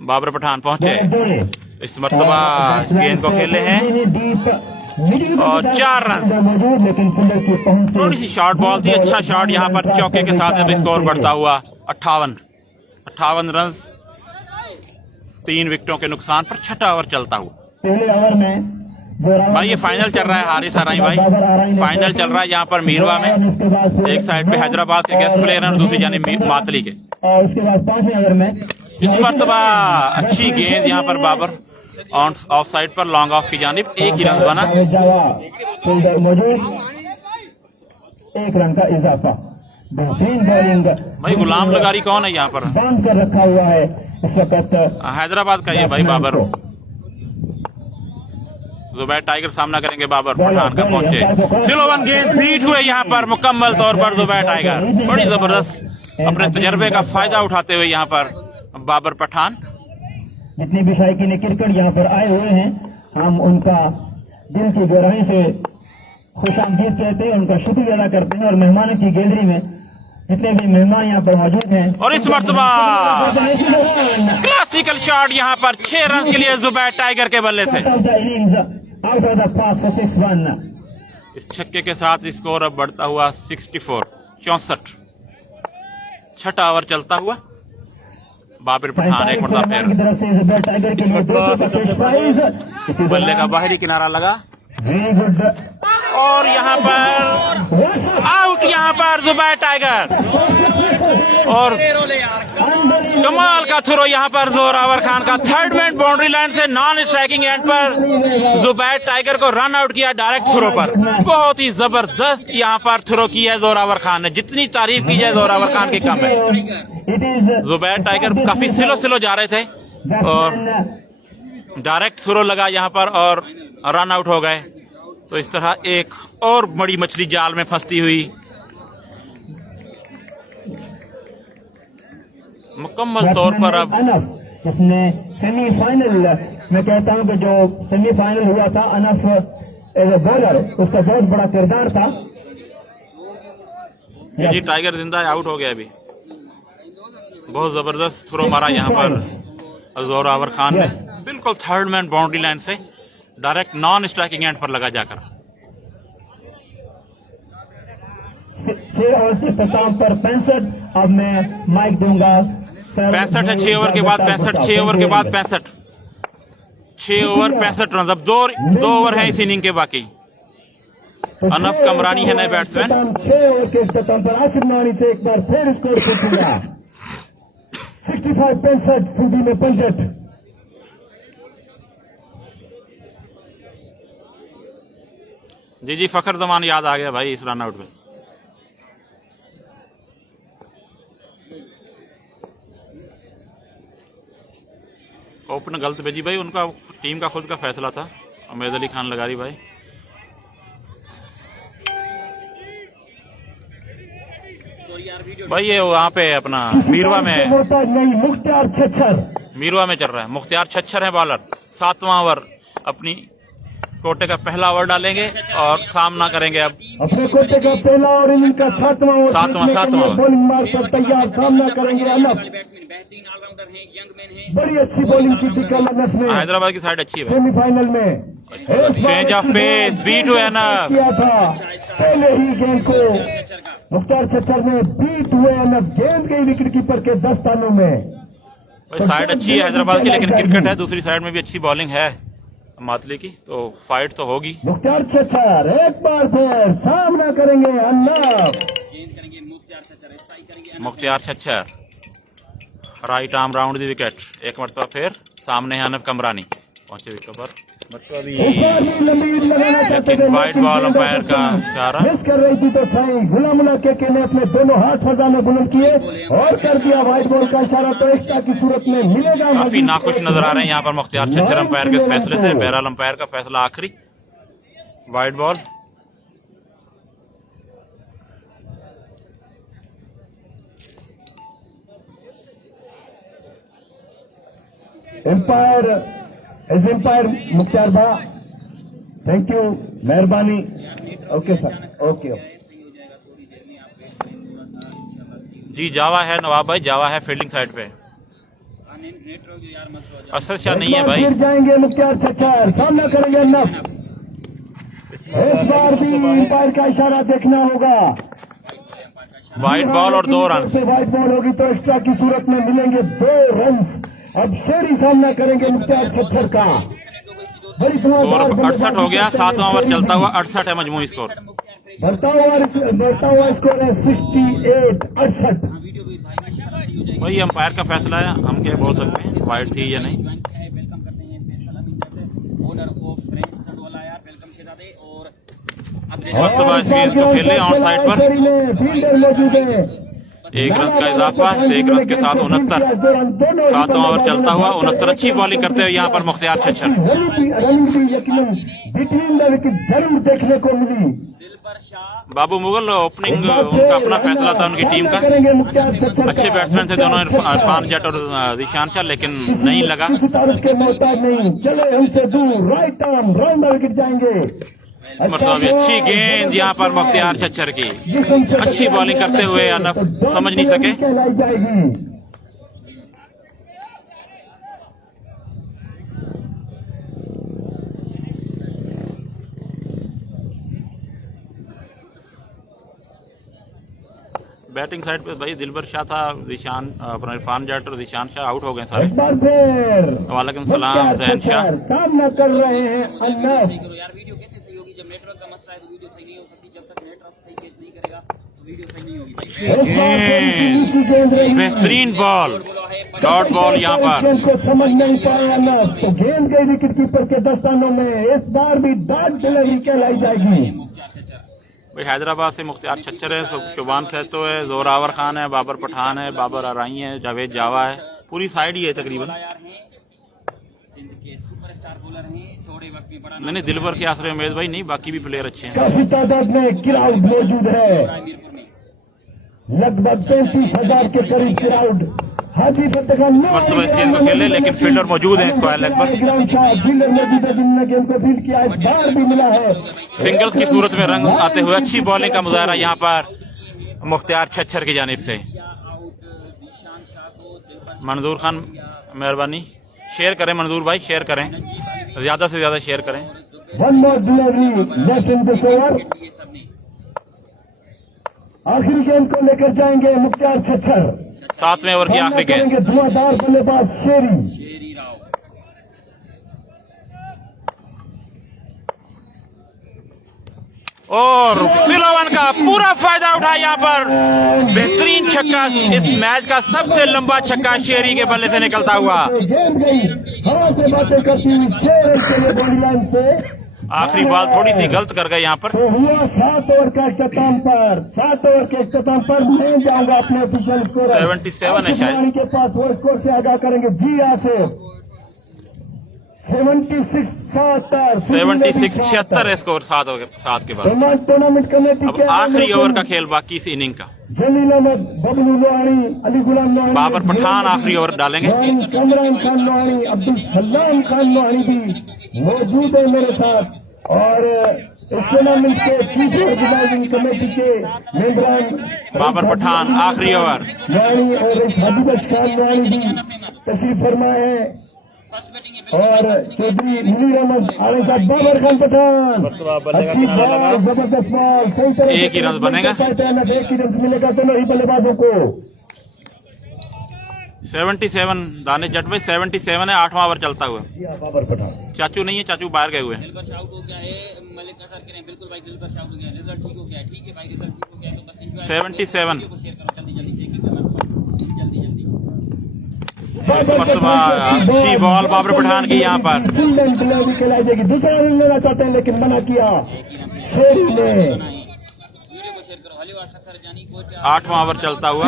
Babar Pathan पहुंचे, इस मरतबा इस गेंद को खेले हैं और 4 रन। मौजूद, लेकिन फील्डर की पहुंच थोड़ी सी शॉर्ट बॉल थी, अच्छा शॉट यहाँ पर चौके के साथ अब स्कोर बढ़ता हुआ 58 रन, 3 विकेटों के नुकसान पर 6ठा ओवर चलता हुआ। पहले ओवर में भाई ये फाइनल चल रहा है हारिस हराई भाई, फाइनल चल रहा है यहाँ पर मीरवा में। एक साइड पे हैदराबाद के गेस्ट प्लेयर हैं और दूसरी जानी मातली के। और उसके बाद 5वें ओवर में इस मरतबा अच्छी गेंद यहाँ पर बाबर ऑफ साइड पर लॉन्ग ऑफ की जानिब, एक ही रन बना। मौजूद 1 रन का इजाफा। बेहतरीन बॉलिंग भाई गुलाम लगारी कौन है यहाँ पर? बांध कर रखा हुआ है इस वक्त हैदराबाद का ये भाई बाबर। जुबैर टाइगर सामना करेंगे बाबर पठान का पहुंचे। स्लो वन गेंद बीट हुए यहाँ पर मुकम्मल तौर पर जुबैर टाइगर। बड़ी जबरदस्त अपने तजर्बे का फायदा उठाते हुए यहाँ पर बाबर पठान। जितनी भी शायकीन क्रिकेट यहाँ पर आए हुए हैं, हम उनका दिल की गहराई से खुशामदीद कहते हैं, उनका शुक्रिया अदा करते हैं। और मेहमानों की गैलरी में जितने भी मेहमान यहाँ पर मौजूद हैं, और इस मरतबा क्लासिकल शॉट यहाँ पर 6 रन के लिए जुबैर टाइगर के बल्ले से। Out of the pass for 6 run. इस छक्के के साथ स्कोर अब बढ़ता हुआ 64। छठा ओवर चलता हुआ बाबर पठान एक मरतबा फिर बल्ले का बाहरी किनारा लगा वेरी गुड। और यहाँ पर आउट, यहाँ पर जुबैर टाइगर। और कमाल का थ्रो यहाँ पर जोरावर खान का, थर्ड मैन बाउंड्री लाइन से नॉन स्ट्राइकिंग एंड पर जुबैर टाइगर को रन आउट किया डायरेक्ट थ्रो पर। बहुत ही जबरदस्त यहाँ पर थ्रो किया है जोरावर खान ने। जितनी तारीफ की जाए जोरावर खान की कम है। जुबैर टाइगर काफी स्लो जा रहे थे और डायरेक्ट थ्रो लगा यहाँ पर और रन आउट हो गए। तो इस तरह एक और बड़ी मछली जाल में फंसती हुई मुकम्मल तौर पर अब इसने सेमीफाइनल, मैं कहता हूं कि जो सेमीफाइनल हुआ था, अनफ एज ए बॉलर उसका बहुत बड़ा किरदार था। जी टाइगर जिंदा आउट हो गया अभी। बहुत जबरदस्त थ्रो मारा यहाँ पर जोरावर खान ने, बिल्कुल थर्ड मैन बाउंड्री लाइन से डायरेक्ट नॉन स्ट्राइकिंग एंड पर लगा जाकर। 6 ओवर से खत्म पर 65। अब मैं माइक दूंगा 65 है 6 ओवर के बाद 65, 6 ओवर के बाद 65, 6 ओवर 65 रन। अब 2 ओवर हैं इस इनिंग के बाकी। अनफ कमरानी है नए बैट्समैन। 6 ओवर के खत्म पर आसिफ नवानी से एक बार फिर स्कोर पूछूंगा 65 सीधी में 65। जी फखर जमान याद आ गया भाई इस रन आउट में। ओपन गलत भेजी भाई, उनका टीम का खुद का फैसला था। उमेद अली खान लगारी भाई। भाई ये वहाँ पे अपना मीरवा में चल रहा है। मुख्तियार छच्छर है बॉलर। 7वां ओवर अपनी कोटे का पहला ओवर डालेंगे और सामना करेंगे अब अपने कोटे का पहला और इनका 7वां ओवर बॉलिंग मारकर तैयार सामना करेंगे अनफ। बड़ी अच्छी बॉलिंग की थी कल अनफ ने। हैदराबाद की साइड अच्छी है सेमीफाइनल में चेंज ऑफ पेस बीट हुए अनफ किया था। पहले ही गेंद को मुख्तार छच्चर ने बीट हुए अनफ। गेंद गई विकेट कीपर के दस्तानों में। साइड अच्छी है हैदराबाद की, लेकिन क्रिकेट है। दूसरी साइड में भी अच्छी बॉलिंग है मातली की, तो फाइट तो होगी। मुख्तार छच्चर एक बार फिर सामना करेंगे अनफ। Mukhtiyar Chhachhar right arm round the wicket. एक मरतबा फिर सामने है अनफ कमरानी पहुंचे विकेट पर। लेकिन वाइड बॉल अंपायर का इशारा मिस कर रही थी तो सही। गुलामुल्लाह के ने अपने दोनों हाथ फजा में बुलंद किए और कर दिया वाइड बॉल का इशारा। तो एक्स्ट्रा की सूरत में मिलेगा। काफी नाखुश नजर आ रहे हैं यहाँ पर मुख्तियार छच्छर अंपायर के फैसले से। बहरहाल अंपायर का फैसला आखिरी। वाइड बॉल एम्पायर मुख्तार भा, थैंक यू, मेहरबानी। Okay sir, okay. जी जावा है नवाब भाई, जावा है फील्डिंग साइड पे। असद शाह नहीं है भाई। फिर जाएंगे मुख्तार छच्चर, सामना करेंगे अनफ। इस बार भी एम्पायर का इशारा देखना होगा। वाइड बॉल और 2 रन। वाइड बॉल होगी तो एक्स्ट्रा की सूरत में मिलेंगे 2 रन। अब शेरी सामना करेंगे मुख्तार छच्चर का। बड़ी स्कोर 68 हो गया। 7वां ओवर चलता हुआ 68 है मजमूई स्कोर। बढ़ता हुआ स्कोर है 68। वीडियो भी भाई वही अंपायर का फैसला है, हम क्या बोल सकते हैं वाइड थी या नहीं। वेलकम करते हैं फैसल अमीन ओनर ऑफ फ्रेंच स्टड वाला यार, वेलकम शेजादे। और अब इस मरतबा इस गेंद को खेले ऑन साइड पर, फील्डर मौजूद है। 1 रन का इजाफा, 1 रन के साथ 69। 7वां ओवर चलता हुआ 69। अच्छी बॉलिंग करते हुए यहाँ पर मुख्तियार छच्छर। रनिंग भी यकीनन बिटवीन द विकेट जरूर देखने को मिली। दिलबर शाह बाबू मुगल ओपनिंग उनका अपना फैसला था उनकी टीम का। अच्छे बैट्समैन थे दोनों, इरफान जट और दिशान शाह, लेकिन नहीं लगा। किसी तारीफ के मोहताज नहीं, चले हमसे दूर, right arm round the wicket जाएंगे। इस मरतबा भी अच्छी गेंद यहाँ पर मुख्तियार छच्छर की। अच्छी बॉलिंग करते हुए अनफ समझ नहीं सके। कहलाई जाएगी। बैटिंग साइड पे भाई दिलबर शाह था, दिशान अपना इरफान जट और दिशान शाह आउट हो गए सारे। एक बार फिर वालेकुम सलाम जैन शाह। सामना कर रहे हैं अनफ। सही करो यार, वीडियो कैसे सही होगी जब नेटवर्क का मसला है? तो वीडियो सही नहीं हो सकती जब तक नेटवर्क सही केस नहीं करेगा, तो वीडियो सही नहीं होगी भाई। बेहतरीन बॉल, डॉट बॉल यहाँ पर। गेंद को समझ नहीं पाया अनफ, तो गेंद गई विकेट कीपर के दस्तानों में। इस बार भी डार्क डिलीवरी कहलाई जाएगी। भाई हैदराबाद से मुख्तियार छच्छर है, शुबान सहतो है, जोरावर खान है, बाबर पठान है, बाबर अराई है, जावेद जावा है, पूरी साइड ही है तकरीबन। सिंध के सुपरस्टार बॉलर हैं, थोड़े वक्त में बड़ा नहीं दिलबर के आसरे उमेद भाई नहीं, बाकी भी प्लेयर अच्छे हैं। काफी तादाद में क्राउड मौजूद है, मीरपुर में लगभग 35,000 के करीब क्राउड। हाजी फतेह खान मरतबा इस गेंद को खेले, लेकिन फील्डर मौजूद है स्क्वायर लेग पर। फील्डर मौजूद है जिन्होंने गेंद को फील्ड किया, इस बार भी मिला है। सिंगल्स की सूरत में रंग आते हुए अच्छी बॉलिंग का मुजाहरा यहाँ पर मुख्तियार छच्छर की जानिब से। मंजूर खान मेहरबानी शेयर करें, मंजूर भाई शेयर करें, ज्यादा से ज्यादा शेयर करें। One more delivery left in this over. आखिरी गेंद को लेकर जाएंगे मुख्तियार छच्छर। 7वें ओवर की आखिरी गेंद। धुआंधार बल्लेबाज शेरी। शेरी राव और सिलोवन का पूरा फायदा उठा यहाँ पर बेहतरीन छक्का। इस मैच का सबसे लंबा छक्का शेरी के बल्ले से निकलता हुआ। गेंद गई हवा से बातें करती हुई 6 रन के लिए बॉडी लाइन से। आखिरी बॉल थोड़ी सी गलत कर गए यहाँ पर। तो हुआ 7 ओवर का इख्तिताम पर। 7 ओवर के इख्तिताम पर मैं जाऊंगा अपने ऑफिशियल स्कोर 77 है शायद। के पास वो स्कोर से आगाह करेंगे जी आसिफ। 76-76 है स्कोर 7 के बाद। टूर्नामेंट कमेटी अब आखिरी ओवर का खेल बाकी इस इनिंग का। जलील अहमद, बबलू लोहानी, अली गुलाम लोहानी, बाबर पठान आखिरी ओवर डालेंगे। कमरान खान लोहानी, अब्दुल सलाम खान लोहानी भी मौजूद है मेरे साथ। और इस टूर्नामेंट के चीफ ऑर्गेनाइजिंग कमेटी के मेंबरान बाबर पठान आखिरी ओवर। लोहानी और हबीबश खान लोहानी भी तशरीफ फरमाए हैं। और चौधरी मुनीर अहमद आले साहब, बाबर खान पठान। अच्छी बॉल, जबरदस्त बॉल, सही तरह एक ही रन बनेगा। एक ही रन मिलेगा दोनों ही बल्लेबाजों को। 77 दानिश जट भाई 77 है। 8वां ओवर चलता हुआ। बाबर पठान चाचू नहीं है, चाचू बाहर गए हुए हैं। दिलबर शाह हो गया है, मलिक असर करें बिल्कुल भाई। दिलबर शाह हो गया, रिजल्ट ठीक हो गया है, ठीक है भाई, रिजल्ट ठीक हो गया है तो बस enjoy 77 वीडियो को शेयर करो जल्दी जल्दी, एक जल्दी जल्दी। इस मरतबा अच्छी बॉल बाबर पठान की यहाँ पर। डिलीवरी खिलाई जाएगी। दूसरा रन लेना चाहते हैं लेकिन मना किया शेरी ने। वीडियो को शेयर करो। हलीवा शक्कर जानी कोच 8वां ओवर चलता हुआ।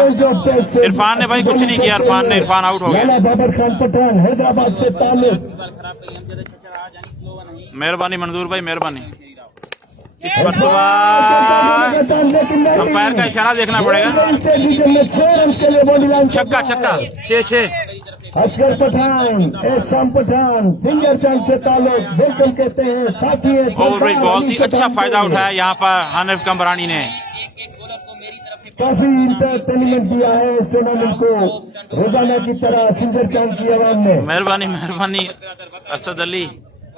इरफान ने भाई कुछ नहीं किया, इरफान आउट हो गया। बाबर खान पठान हैदराबाद से ताल्लुक। बाल खराब करी हम ज्यादा छक्का आ जानी स्लो नहीं। मेहरबानी मंजूर भाई मेहरबानी। इस मरतबा अंपायर का इशारा देखना पड़ेगा। छक्का छक्का 6-6। असगर पठान, एहसान पठान, सिंगर चांद से ताल्लुक, वेलकम कहते हैं साथी। ओवर बहुत ही अच्छा फायदा उठाया यहाँ पर हानिफ कमरानी ने। एक बॉलर को मेरी तरफ से काफी इंटरटेनमेंट दिया है इस टूर्नामेंट को रोजाना की तरह सिंगर चांद की आवाम ने। मेहरबानी मेहरबानी असद अली।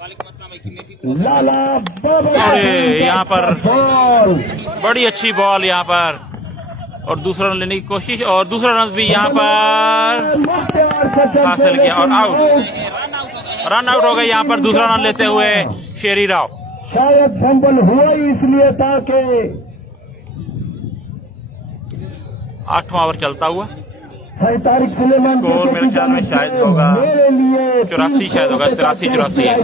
वालेकुम अस्सलाम भाई, मेथी लाला बाबर। अरे यहाँ पर बॉल बड़ी अच्छी बॉल यहाँ पर, और दूसरा रन लेने की कोशिश, और दूसरा रन भी यहाँ पर हासिल किया और आउट। रन आउट हो गए हैं। रन आउट हो गए यहाँ पर दूसरा रन लेते हुए शेरी राव। शायद फंबल हुआ ही इसलिए था कि 8वां ओवर चलता हुआ। तारिक सुलेमान स्कोर मेरे ख्याल में शायद होगा 84 शायद होगा 83-84 है।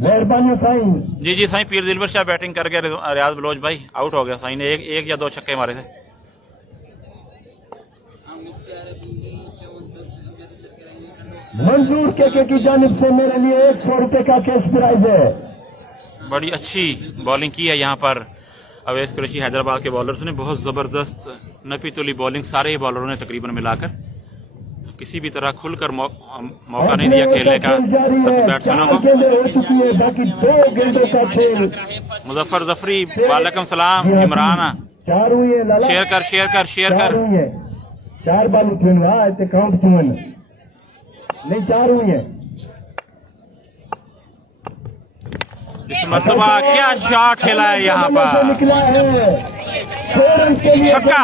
मेहरबानी साईं। जी साईं पीर दिलबर शाह बैटिंग करके रियाज बलोच भाई आउट हो गया। साईं ने एक या 2 छक्के मारे थे। मंजूर के की जानिब से मेरे लिए 100 रुपए का कैश प्राइज है। बड़ी अच्छी बॉलिंग की है यहाँ पर अवैस कुरैशी हैदराबाद के बॉलर्स ने। बहुत जबरदस्त नपी तुली बॉलिंग सारे ही बॉलरों ने तकरीबन मिलाकर। किसी भी तरह खुलकर मौका नहीं दिया खेलने का बैट्समैनों को। बाकी 2 गेंदों का खेल। मुजफ्फर जफरी वालेकुम सलाम। इमरान 4 हुई है लाला। शेयर कर 4 हुई है। 4 बाल उठे काउंट क्यों नहीं 4 हुई है। इस मरतबा क्या शॉट खेला है यहाँ पर। निकला है छक्का।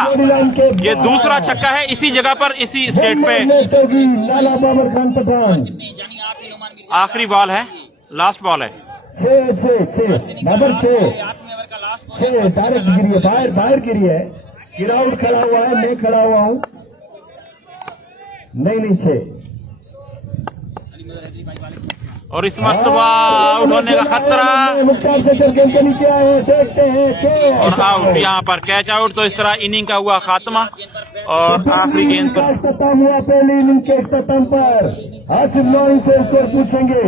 ये दूसरा छक्का है इसी जगह पर इसी स्टेट पे। लाला बाबर खान पठान। आखिरी बॉल है लास्ट बॉल है। 6 बाबर 6 डायरेक्ट गिरी है बाहर गिरी है। गिराउट खड़ा हुआ है मैं खड़ा हुआ हूँ। नहीं 6 और इस मरतबा आउट होने का खतरा मुख्तार से गेंद के नीचे आए देखते हैं और आउट। यहाँ पर कैच आउट। तो इस तरह इनिंग का हुआ खात्मा और आखिरी गेंद पर खत्म हुआ पहली इनिंग के खत्म पर। आसिफ नौई से स्कोर पूछेंगे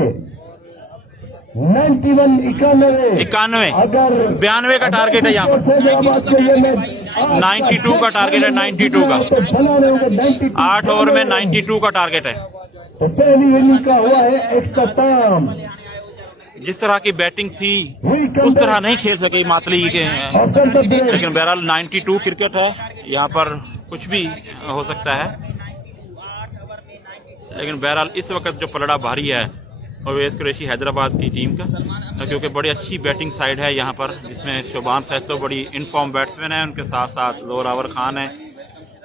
91 अगर 92 का टारगेट है यहाँ पर। 92 का टारगेट है 92 का। 8 ओवर में 92 का टारगेट है। तो पहली इनिंग का हुआ है इख्तिताम। जिस तरह की बैटिंग थी उस तरह नहीं खेल सके मातली के। लेकिन बहरहाल 92 क्रिकेट है यहाँ पर कुछ भी हो सकता है। लेकिन बहरहाल इस वक्त जो पलड़ा भारी है अवैस कुरैशी हैदराबाद की टीम का क्योंकि बड़ी अच्छी बैटिंग साइड है यहाँ पर जिसमें शोबान सैद तो बड़ी इनफॉर्म बैट्समैन है। उनके साथ साथ जोरावर खान है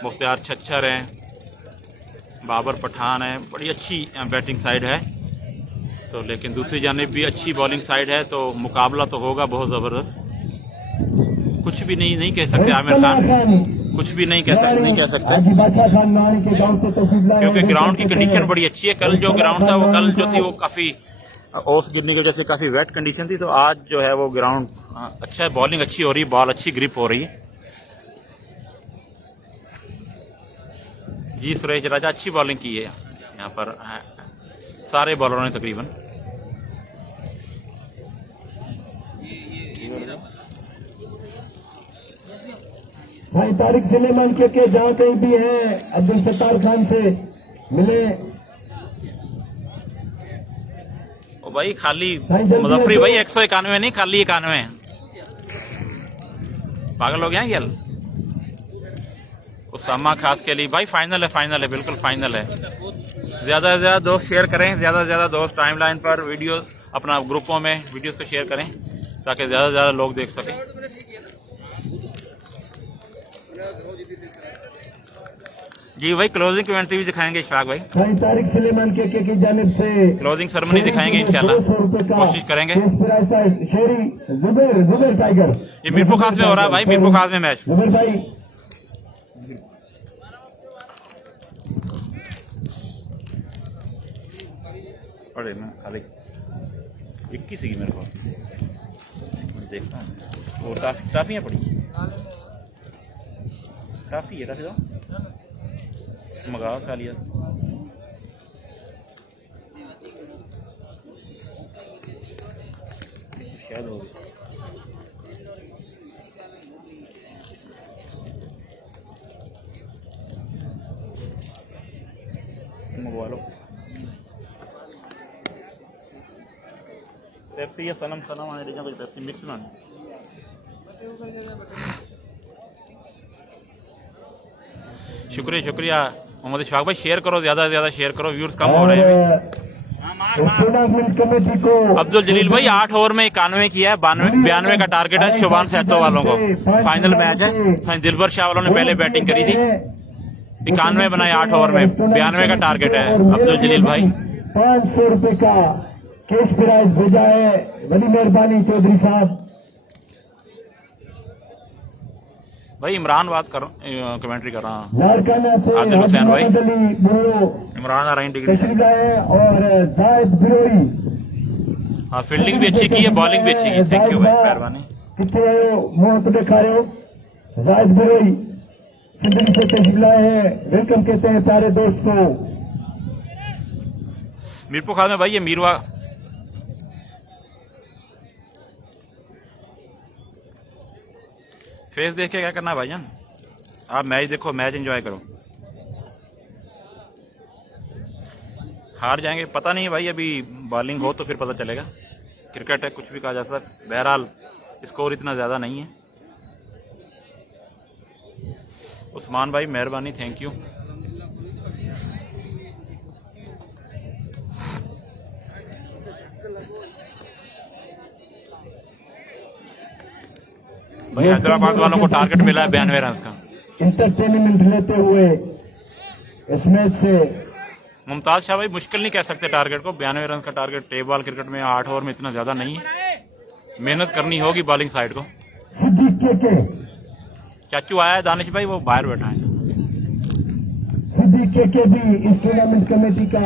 मुख्तार छच्छर है बाबर पठान है। बड़ी अच्छी बैटिंग साइड है। तो लेकिन दूसरी जानिब भी अच्छी बॉलिंग साइड है तो मुकाबला तो होगा बहुत ज़बरदस्त। कुछ भी नहीं कह सकते आमिर खान। कुछ भी नहीं कह सकते क्योंकि ग्राउंड की कंडीशन बड़ी अच्छी है। कल जो ग्राउंड था वो कल जो थी वो काफ़ी ओस गिरने की वजह से काफ़ी वेट कंडीशन थी। तो आज जो है वो ग्राउंड अच्छा है। बॉलिंग अच्छी हो रही है। बॉल अच्छी ग्रिप हो रही है। जी सुरेश राजा अच्छी बॉलिंग की है यहाँ पर सारे बॉलरों ने तकरीबन। भाई तारिक सुलेमान के जहाँ कहीं भी हैं अब्दुल सत्तार खान से मिले। ओ भाई खाली मुजफ्फरी भाई 191 नहीं खाली 91 पागल हो गया क्या। उसामा खास के लिए भाई फाइनल है बिल्कुल फाइनल है। ज़्यादा से ज़्यादा दोस्त शेयर करें। ज़्यादा से ज़्यादा दोस्त टाइमलाइन पर वीडियो अपना ग्रुपों में वीडियोस को शेयर करें ताकि ज़्यादा से ज़्यादा लोग देख सकें। जी भाई क्लोजिंग कमेंट्री भी दिखाएंगे इशफाक भाई। तारिक सुलेमान के की जानिब से क्लोजिंग सेरेमनी दिखाएंगे इंशाल्लाह कोशिश करेंगे। जुबैर टाइगर ये मीरपुर खास में हो रहा है भाई। मीरपुर खास में मैच जुबैर भाई अरे मैं खाली 21 ही मेरे को देखता हूँ। वो टाफियाँ पड़ी टाफी है टाफी तो मंगाओ खा लिया। शायद हो मंगवा लो। पेप्सी या सनम आने देगा कोई पेप्सी मिक्स ना। शुक्रिया मोहम्मद इशफाक भाई। शेयर करो ज़्यादा से ज़्यादा शेयर करो। व्यूअर्स कम हो रहे हैं। अब्दुल जलील भाई 8 ओवर में 91 किया है। 92 का टारगेट है शोबान सैतो वालों को। फाइनल मैच है। साईं दिलबर शाह वालों ने पहले बैटिंग करी थी। 91 बनाए 8 ओवर में। 92 का टारगेट है अब्दुल जलील भाई। 500 रुपए का कैश प्राइज भेजा है। बड़ी मेहरबानी चौधरी साहब। भाई इमरान बात कर कमेंट्री कर रहा हूँ। लाड़काना से आदिल हुसैन भाई। मोहम्मद अली बुर्रो इमरान आ रहे हैं डिग्री तशरीफ लाए और जायद बिरोई। हाँ फील्डिंग भी अच्छी की है, बॉलिंग भी अच्छी की। थैंक यू भाई, मेहरबानी। कितने मुंह तो दिखा रहे हो। जायद बिरोई सिंदगी से तशरीफ लाए हैं, वेलकम कहते हैं प्यारे दोस्त को। मीरपुर खास में भाई ये मीरवा फेस देख के क्या करना है भाईजान, आप मैच देखो, मैच एंजॉय करो। हार जाएंगे पता नहीं भाई, अभी बॉलिंग हो तो फिर पता चलेगा। क्रिकेट है, कुछ भी कहा जा सकता है। बहरहाल स्कोर इतना ज़्यादा नहीं है। उस्मान भाई मेहरबानी, थैंक यू। भाई हैदराबाद वालों को टारगेट मिला है 92 रन का। इंटरटेनमेंट लेते हुए इस मैच से मुमताज शाह भाई मुश्किल नहीं कह सकते टारगेट को। 92 रन का टारगेट टेबल क्रिकेट में 8 ओवर में इतना ज्यादा नहीं है। मेहनत करनी होगी बॉलिंग साइड को। सिद्दीक के चाचू आया है दानिश भाई, वो बाहर बैठा है। सिद्दीक के भी इस टूर्नामेंट कमेटी का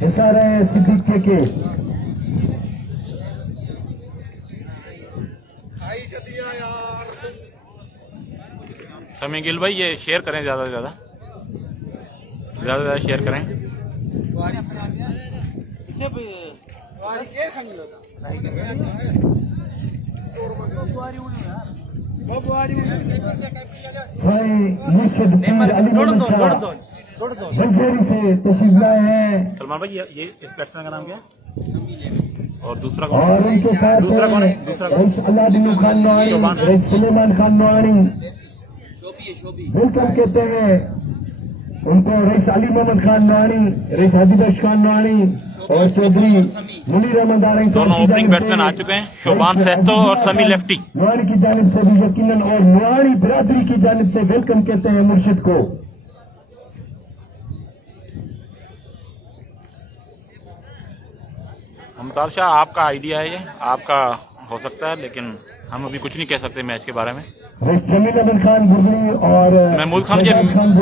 हिस्सा रहे हैं। सिद्दीक के समी गिल भाई ये शेयर करें, ज्यादा से ज्यादा शेयर करें। भाई मुर्शिद पीर अली मोहम्मद शाह बंजेरी से तशरीफ लाए हैं सलमान भाई ये इस बैट्समैन का नाम क्या है? और दूसरा कौन और है? उनके साथ दूसरा कौन है? दूसरा कौन? Rice Aladdin Khan Nawani, शोभान। Rice Suleman Khan Nawani शोभी welcome कहते हैं उनको। रईस अली मोहम्मद खान नवानी, रईस हदीबश खान नवानी और चौधरी मुनीर अहमद आ रहे हैं। दोनों ओपनिंग बैट्समैन आ चुके हैं, शोभान सहतो और समी लेफ्टी। नवानी की जानिब से भी यकीनन और नवानी बिरादरी की जानिब से वेलकम कहते हैं मुर्शिद को। मुमताज शाह आपका आइडिया है, ये आपका हो सकता है, लेकिन हम अभी कुछ नहीं कह सकते मैच के बारे में। रईस जमील अहमद खान बुर्गनी और महमूद खान के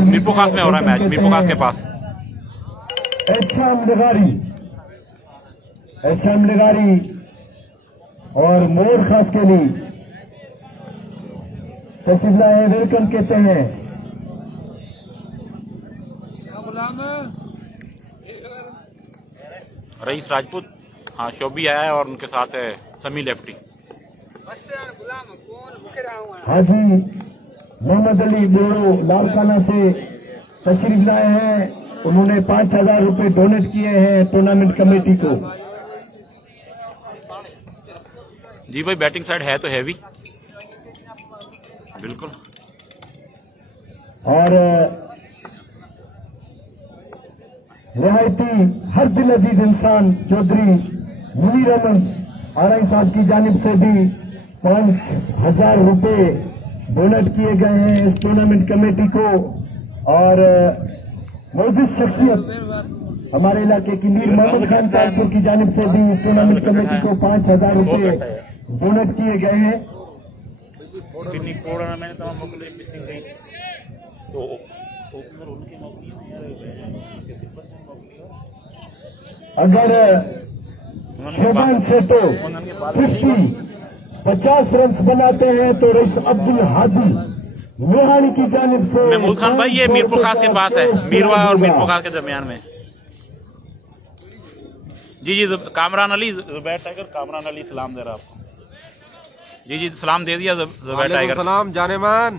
मीरपुर खास में हो रहा है मैच, मीरपुर खास के पास। एहसान लगारी और मोर खास के लिए तशरीफ लाए, वेलकम कहते हैं। रईस राजपूत, हाँ शोभी आया है और उनके साथ है समी लेफ्टी। हाजी मोहम्मद अली बोरो लाड़काना से तशरीफ लाए हैं। उन्होंने 5,000 रुपए डोनेट किए हैं टूर्नामेंट कमेटी को। जी भाई बैटिंग साइड है तो हैवी, बिल्कुल। और रिहायती हर दिल अजीज इंसान चौधरी मुनीर अहमद आरई साहब की जानिब से भी 5,000 रुपए डोनेट किए गए हैं इस टूर्नामेंट कमेटी को। और मौजूद शख्सियत हमारे इलाके की मीर मोहम्मद खान कानपुर की जानिब से भी इस टूर्नामेंट कमेटी को 5,000 रुपए डोनेट किए गए हैं। अगर शोभान से तो 50 रन बनाते हैं तो रईस अब्दुल हादी लोहानी की जानिब से। महमूद खान भाई ये मीरपुर खास के पास है, मीरवा और मीरपुर खास के दरमियान में। जी कामरान अली ज़ुबैर टाइगर, कामरान अली सलाम दे रहा आपको। जी सलाम दे दिया ज़ुबैर टाइगर। सलाम जानेमान।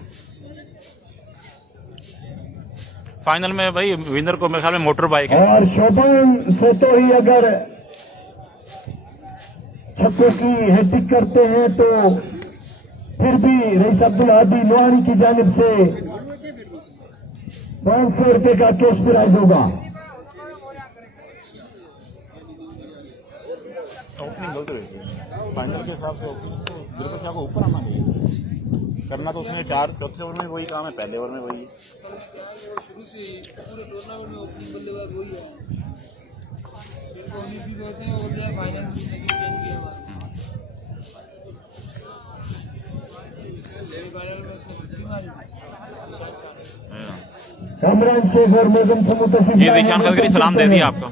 फाइनल में भाई विनर को मेरे ख्याल में मोटर बाइक है। और शोभान से तो ही अगर छक्कों की हैट्रिक करते हैं तो फिर भी रईस अब्दुल हादी लोहानी की जानिब से 500 रुपए का कैश प्राइज होगा। ओपनिंग गलत रही फाइनल के हिसाब से बिल्कुल शाह को ऊपर आना चाहिए। करना तो उसने 4 चौथे ओवर में वही काम है, पहले ओवर में वही है। कामरान शेख और मोजम से मुतसिफ ये दिशान खदगरी सलाम दे दिया आपको।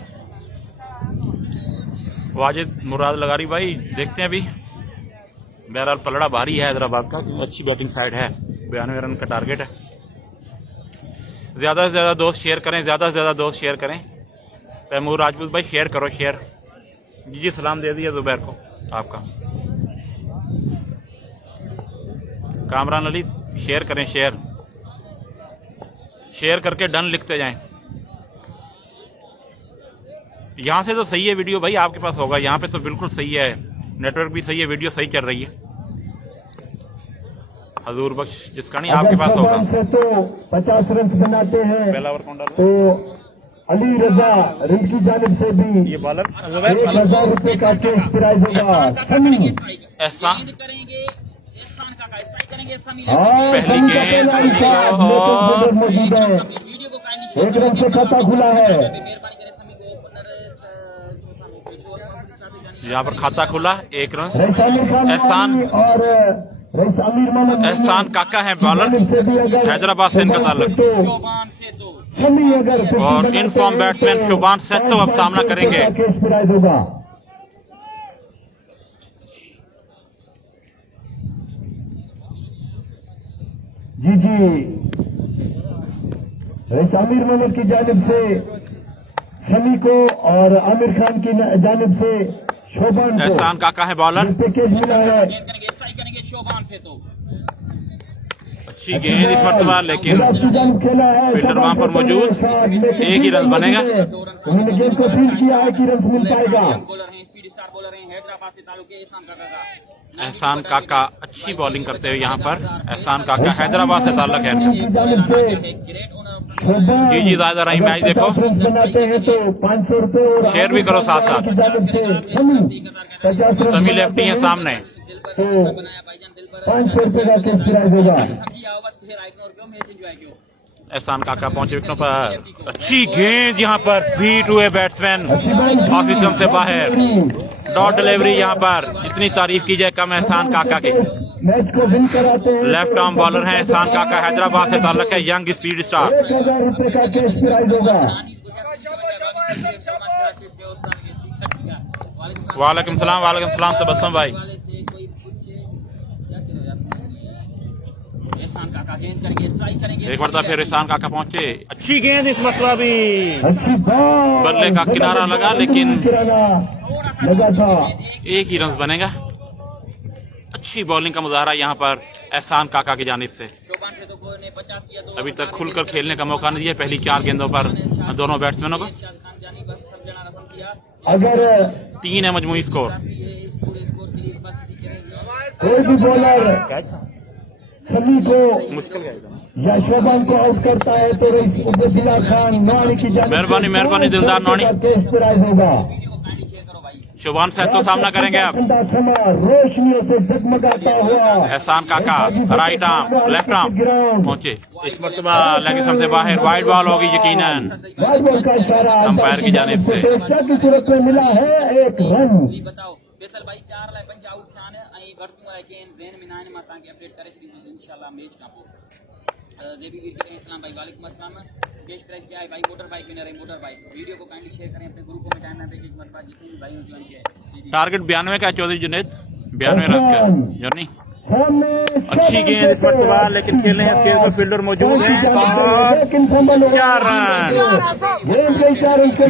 वाजिद मुराद लगारी भाई देखते हैं अभी। बहरहाल पलड़ा भारी है हैदराबाद का, अच्छी बैटिंग साइड है, 92 रन का टारगेट है। ज़्यादा से ज़्यादा दोस्त शेयर करें, ज़्यादा से ज़्यादा दोस्त शेयर करें। तैमूर राजपूत भाई शेयर करो, शेयर। जी सलाम दे दिया जुबैर को आपका। कामरान अली शेयर करें, शेयर करके डन लिखते जाएं। यहाँ से तो सही है वीडियो भाई, आपके पास होगा। यहाँ पे तो बिल्कुल सही है, नेटवर्क भी सही है, वीडियो सही चल रही है। हजूर बख्श जिसका नहीं आपके पास होगा। से तो 50 रन बनाते हैं पहला ओवर कौन डाला? तो अली रजा रिंग की जानिब से भी ये बॉलर 1000 रुपए का कैश प्राइज होगा। समी एहसान करेंगे एहसान काका स्ट्राइक करेंगे समी पहली गेंद मौजूद है। वीडियो को काइंडली एक रन से खाता खुला है। मेहरबानी करें समी को यहाँ पर खाता खुला, 1 रन। एहसान एहसान और रईस आमिर मोहम्मद एहसान काका है बॉलर, से भी अगर हैदराबाद से इनका ताल्लुक। शोबान से तो समी अगर और इन फॉर्म बैट्समैन शुभान सेत्तो अब सामना करेंगे। कैश प्राइज होगा। जी रईस आमिर मोहम्मद की जानिब से समी को और आमिर खान की जानिब से शोभान को एहसान काका है बॉलर, पैकेज मिला है। करेंगे स्ट्राइक करेंगे शोबान से तो अच्छी गेंद इस मरतबा, लेकिन खेला है फील्डर वहां पर मौजूद, एक ही रन बनेगा। उन्होंने गेंद को फील किया है कि रन मिल पाएगा। बॉलर हैं, स्पीड स्टार बॉलर हैं हैदराबाद से ताल्लुक है एहसान काका का। एहसान काका अच्छी बॉलिंग करते हुए यहाँ पर। एहसान काका हैदराबाद से ताल्लुक है इनका। ग्रेट ओनर जी ज़्यादा रही मैच देखो, बनाते हैं तो 500 रुपए और शेयर भी करो साथ साथ। समी लेफ्टी है सामने, तो 500 रुपए का कैश प्राइज होगा। एहसान काका पहुंचे विकेटों पर। अच्छी गेंद यहाँ पर, बीट हुए बैट्समैन ऑफिसम से बाहर। डॉट डिलीवरी यहाँ पर, जितनी तारीफ की जाए कम है एहसान काका की। मैच को विन कराते हैं। लेफ्ट आर्म बॉलर हैं एहसान काका, हैदराबाद से ताल्लुक है, यंग स्पीड स्टार। 1000 रुपए का कैश प्राइज होगा। वालेकुम सलाम तबस्सुम भाई। एहसान काका गेंद करेंगे स्ट्राइक करेंगे एक बार फिर एहसान काका पहुंचे। अच्छी गेंद इस मरतबा भी, अच्छी बॉल, बल्ले का किनारा लगा, लेकिन लगा था। एक ही रन बनेगा। अच्छी बॉलिंग का मुजाहरा यहाँ पर एहसान काका की जानिब से। शोबान से तो ने 50 किया तो अभी तक खुलकर खेलने का मौका नहीं दिया पहली 4 गेंदों पर दोनों बैट्समैनों को। खान जानी बस सब जना रकम किया अगर 3 है मजमूई स्कोर। ये इस पूरे स्कोर के लिए बस करेंगे कोई भी बॉलर समी को मुश्किल या शोभान को आउट करता है तो उबैदुल्लाह खान नौनी की जानिब से मेहरबानी दिलदार नौनी। कैश प्राइज होगा। वीडियो को काइंडली शेयर करो भाई। शुभान सेत्तो सामना करेंगे अब। ठंडा समा रोशनियों से जगमगाता हुआ। एहसान काका राइट आर्म लेफ्ट आर्म पहुंचे, इस मरतबा लेग स्टंप से बाहर, वाइड बॉल होगी यकीनन। वाइड बॉल का इशारा अंपायर की जानिब से। सुरक्षा की सूरत में मिला है 1 रन। जी बताओ फैसल भाई 4 लाइ 5 आउट थिया आहिनि ऐं वरितियूं आहे के ज़हन में न आहिनि, मां तव्हांखे अपडेट करे छॾींदुसि इंशाल्लाह मैच खां पोइ। जेबी वीर करें इस्लाम भाई वालेकुम अस्सलाम। कैश प्राइज क्या है भाई? मोटर बाइक विनर है मोटर बाइक। वीडियो को काइंडली शेयर करें अपने ग्रुपों में, टाइम पैकेज मरतबा जितने भी भाइयों ज्वाइन किया है। टारगेट 92 का चौधरी जुनेद, 92 रन का जर्नी। सामने अच्छी गेंद इस मरतबा, लेकिन खेलने हैं इस गेंद पर फील्डर मौजूद है और 4 रन।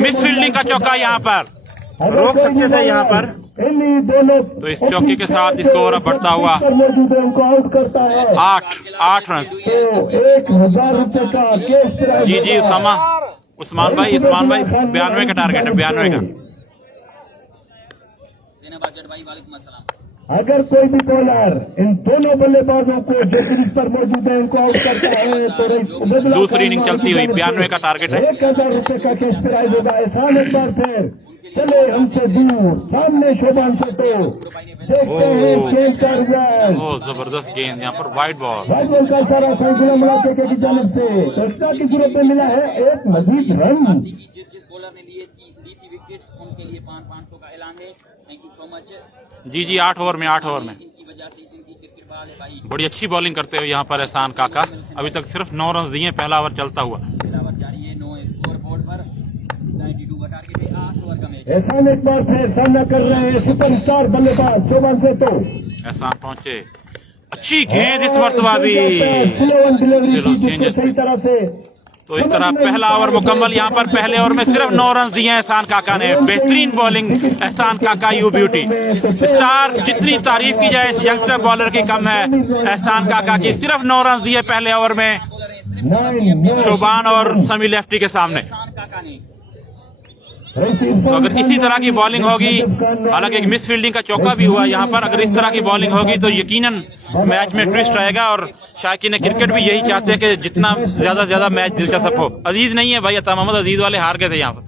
मिस फील्डिंग का चौका यहाँ पर रोक सकते थे यहाँ पर, तो इस चौके के साथ स्कोर अब बढ़ता हुआ मौजूद है, उनको आउट करता है। 8 रन। तो 1000 रुपए का कैश प्राइज जी होगा। उस्मान भाई 92 का टारगेट है, 92 का। ज़ैनब जट भाई वालेकुम अस्सलाम। अगर कोई भी बॉलर इन दोनों बल्लेबाजों को जो क्रीज पर मौजूद है उनको आउट करता है तो दूसरी इनिंग चलती हुई 92 का टारगेट है। 1000 रुपए का कैश प्राइज होगा। एहसान एक बार फिर चले हमसे दूर, सामने शोभान से तो देखते हैं गेंद का रिजल्ट। ओ जबरदस्त गेंद यहाँ पर, वाइड बॉल। वाइड बॉल का सारा फैसला मुलाके की जानिब से एक्स्ट्रा की सूरत में मिला है 1 मजीद रन। जिस बॉलर ने ली थी विकेट्स, उनके लिए 500 का ऐलान है। Thank you so much. जी 8 ओवर में इनकी वजह से इनकी क्रिकेट बॉल है भाई। बड़ी अच्छी बॉलिंग करते हुए यहाँ पर एहसान काका। अभी तक सिर्फ 9 रन दिए, पहला ओवर चलता हुआ। बराबर जारी है, 9 स्कोर बोर्ड पर 92 का टारगेट है, 8 ओवर का मैच। एहसान एक बार फिर सामना कर रहे हैं सुपरस्टार बल्लेबाज चौबन से। तो एहसान पहुंचे, अच्छी गेंद इस मरतबा भी। सही तरह से तो इस तरह पहला ओवर मुकम्मल। यहाँ पर पहले ओवर में सिर्फ 9 रन दिए हैं एहसान काका ने। बेहतरीन बॉलिंग एहसान काका, यू ब्यूटी स्टार। जितनी तारीफ की जाए इस यंगस्टर बॉलर की कम है एहसान काका की। सिर्फ 9 रन दिए पहले ओवर में शोबान और समी लेफ्टी के सामने। तो अगर इसी तरह की बॉलिंग होगी, हालांकि एक मिस फील्डिंग का चौका भी हुआ यहाँ पर, अगर इस तरह की बॉलिंग होगी तो यकीनन मैच में ट्विस्ट आएगा। और शायकीन क्रिकेट भी यही चाहते हैं कि जितना ज्यादा से ज्यादा मैच दिलचस्प हो। अजीज नहीं है भाई, अता मोहम्मद अजीज वाले हार गए थे यहाँ पर।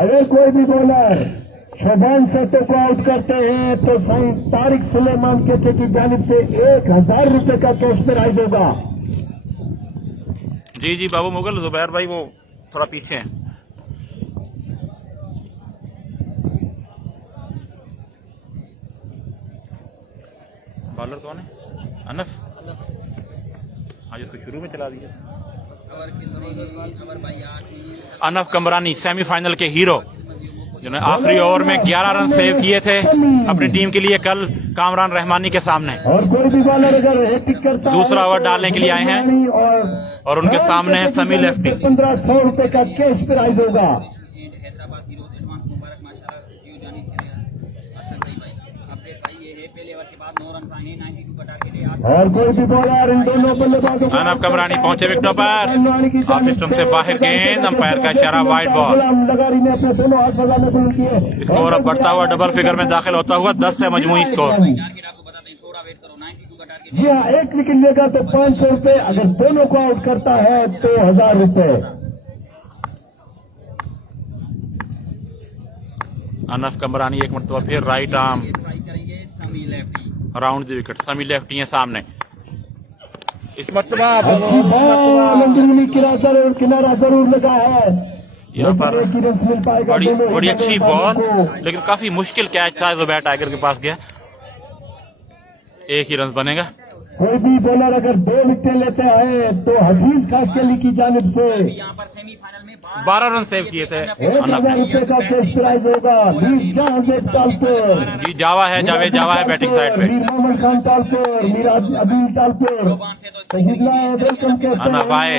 अगर कोई भी बॉलर शोबान सेटो को आउट करते हैं तो तारिक सुलेमान के की जानिब से 1000 रुपए का कैश प्राइज होगा। जी बाबू मुगल जुबैर भाई वो थोड़ा पीछे हैं। बॉलर कौन है? अनफ। आज इसको शुरू में चला दिया। अनफ कमरानी सेमीफाइनल के हीरो, जिन्होंने आखिरी ओवर में 11 रन सेव किए थे अपनी टीम के लिए कल कामरान रहमानी के सामने। और कोई भी बॉलर अगर हैट्रिक करता है दूसरा ओवर डालने के लिए आए हैं और उनके सामने है समी लेफ्टी। 1500 रुपए का कैश प्राइज होगा। हैदराबाद हीरोज एडवांस मुबारक माशाल्लाह जियो जाने के लिए असल भाई अपडेट भाई ये है। पहले ओवर के बाद 9 रन आए, 92 का टारगेट है। और कोई भी बॉलर इन दोनों बल्लेबाजों को अनफ कमरानी पहुंचे विकेटों पर। ऑफ स्टंप से बाहर गेंद, अंपायर का इशारा, वाइड बॉल। लगारी ने अपने दोनों हाथ बजाने शुरू किए। स्कोर अब बढ़ता हुआ डबल फिगर में दाखिल होता हुआ 10 से मजमूई स्कोर। टारगेट आपको बताते हैं, थोड़ा वेट करो। 92 का टारगेट जी हाँ, एक विकेट लेगा तो 500 रुपए, अगर दोनों को आउट करता है तो 1000 रुपए। अनफ कमरानी एक मरतबा फिर राइट आर्म ट्राई करेंगे समी लेफ्टी। Round the wicket. समी लेफ्टी है सामने इस मरतबा। अच्छी बॉल अंदरूनी किनारा जरूर लगा है। यहाँ पर लेकिन एक ही रन मिल पाएगा दोनों बड़ी ही अच्छी बल्लेबाजों बॉल, को। लेकिन काफी मुश्किल कैच था जो बैट टाइगर के पास गया। एक ही रन बनेगा। कोई भी बॉलर अगर 2 विकेट लेते हैं तो हजीज खास के अली की जानिब से यहाँ पर सेमीफाइनल में 12 रन सेव किए थे 1000 रुपए का कैश प्राइज होगा। मीर जावेद तालपुर, जी जावा है, जावेद जावा है बैटिंग साइड पे। मीर मोहम्मद खान तालपुर, मीर अबील तालपुर, वेलकम के अनफ आए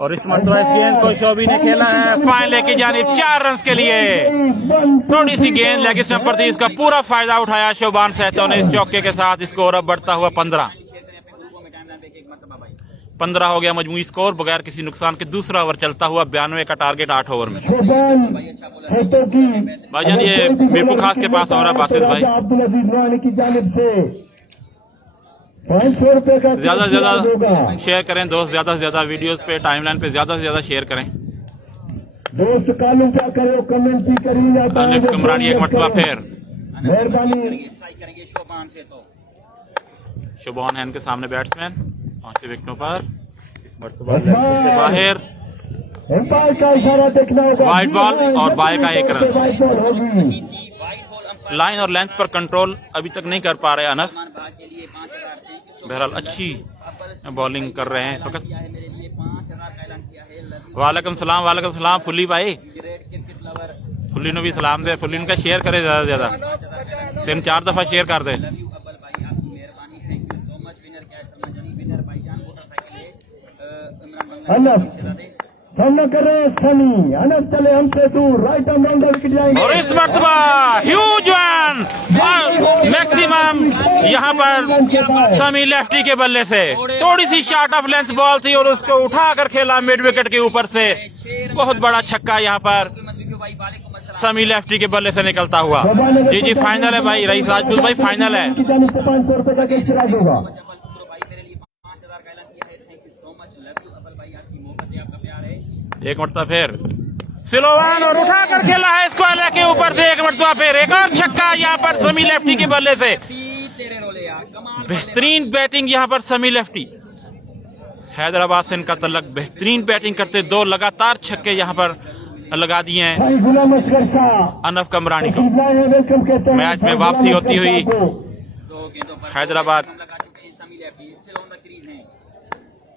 और इस मरतबा इस गेंद को शोबी ने खेला है फाइनल की जानिब 4 रन के लिए। थोड़ी सी गेंद लेग स्टंप पर थी, इसका पूरा फायदा उठाया शोबान सहतो ने इस चौके के साथ। स्कोर अब बढ़ता हुआ 15 हो गया मजमूई स्कोर बगैर किसी नुकसान के। दूसरा ओवर चलता हुआ 92 का टारगेट 8 ओवर में। भाईजान ये मीरपुर खास के पास हो रहा है बासित भाई। अब्दुल अजीज नवानी की जानिब से 500 रुपए का ज्यादा से ज्यादा शेयर करें दोस्त, ज्यादा से ज्यादा वीडियोस पे टाइमलाइन पे ज्यादा से ज्यादा शेयर करें दोस्त। कालू क्या करो, कमेंट भी करिए। अनफ कमरानी एक मरतबा फिर मेहरबानी। स्ट्राइक करेंगे शोबान से। तो शुभॉन है इनके सामने बैट्समैन। 5 विकेटों पर इस मरतबा से बाहर एम्पायर का इशारा देखना होगा। वाइड बॉल और बाय का 1 रन। वाइड बॉल होगी। वाइड बॉल अंपायर लाइन और लेंथ पर कंट्रोल अभी तक नहीं कर पा रहे अनफ। भाग के लिए 5000। बहरहाल अच्छी बॉलिंग कर रहे हैं इस वक्त। मेरे लिए 5000 का ऐलान किया है। वालेकुम सलाम फुल्ली भाई। ग्रेट क्रिकेट लवर फुल्ली ने भी सलाम दे। फुल्ली का शेयर करे ज्यादा से ज्यादा 3-4 दफा शेयर कर दे। लव यू अब्बल भाई, आपकी मेहरबानी। Thank you so much. Winner क्या है समझनी विनर भाईजान मोटरसाइकिल है इमरान बंगला। सामना कर रहे हैं सनी। अनफ चले हमसे दूर, राइट आर्म राउंडर विकेट जाएंगे। और इस मरतबा ह्यूज वन मैक्सिमम यहाँ पर समी लेफ्टी के बल्ले से। थोड़ी सी शॉर्ट ऑफ लेंथ बॉल थी और उसको उठाकर खेला मिड विकेट के ऊपर से। बहुत बड़ा छक्का यहाँ पर समी लेफ्टी के बल्ले से निकलता हुआ। जी फाइनल है भाई रईस राजपूत भाई, फाइनल है। 500 रुपए का कैश प्राइज होगा। एक मरतबा फिर सिलोवान और उठाकर खेला है इसको अलग के ऊपर से। एक मरतबा फिर एक और छक्का यहाँ पर समी लेफ्टी के बल्ले से। बेहतरीन बैटिंग यहाँ पर समी लेफ्टी। हैदराबाद से इनका तल्लक, बेहतरीन बैटिंग करते 2 लगातार छक्के यहाँ पर लगा दिए हैं भाई गुलाम असगर शाह अनफ कमरानी को। तशरीफ लाए हैं, वेलकम कहते हैं मैच में भाई वापसी गुलाम होती असगर हुई शाह को। 2 गेंदों पर हैदराबाद। हम लगा चुके हैं समी lefty still on the crease हैं।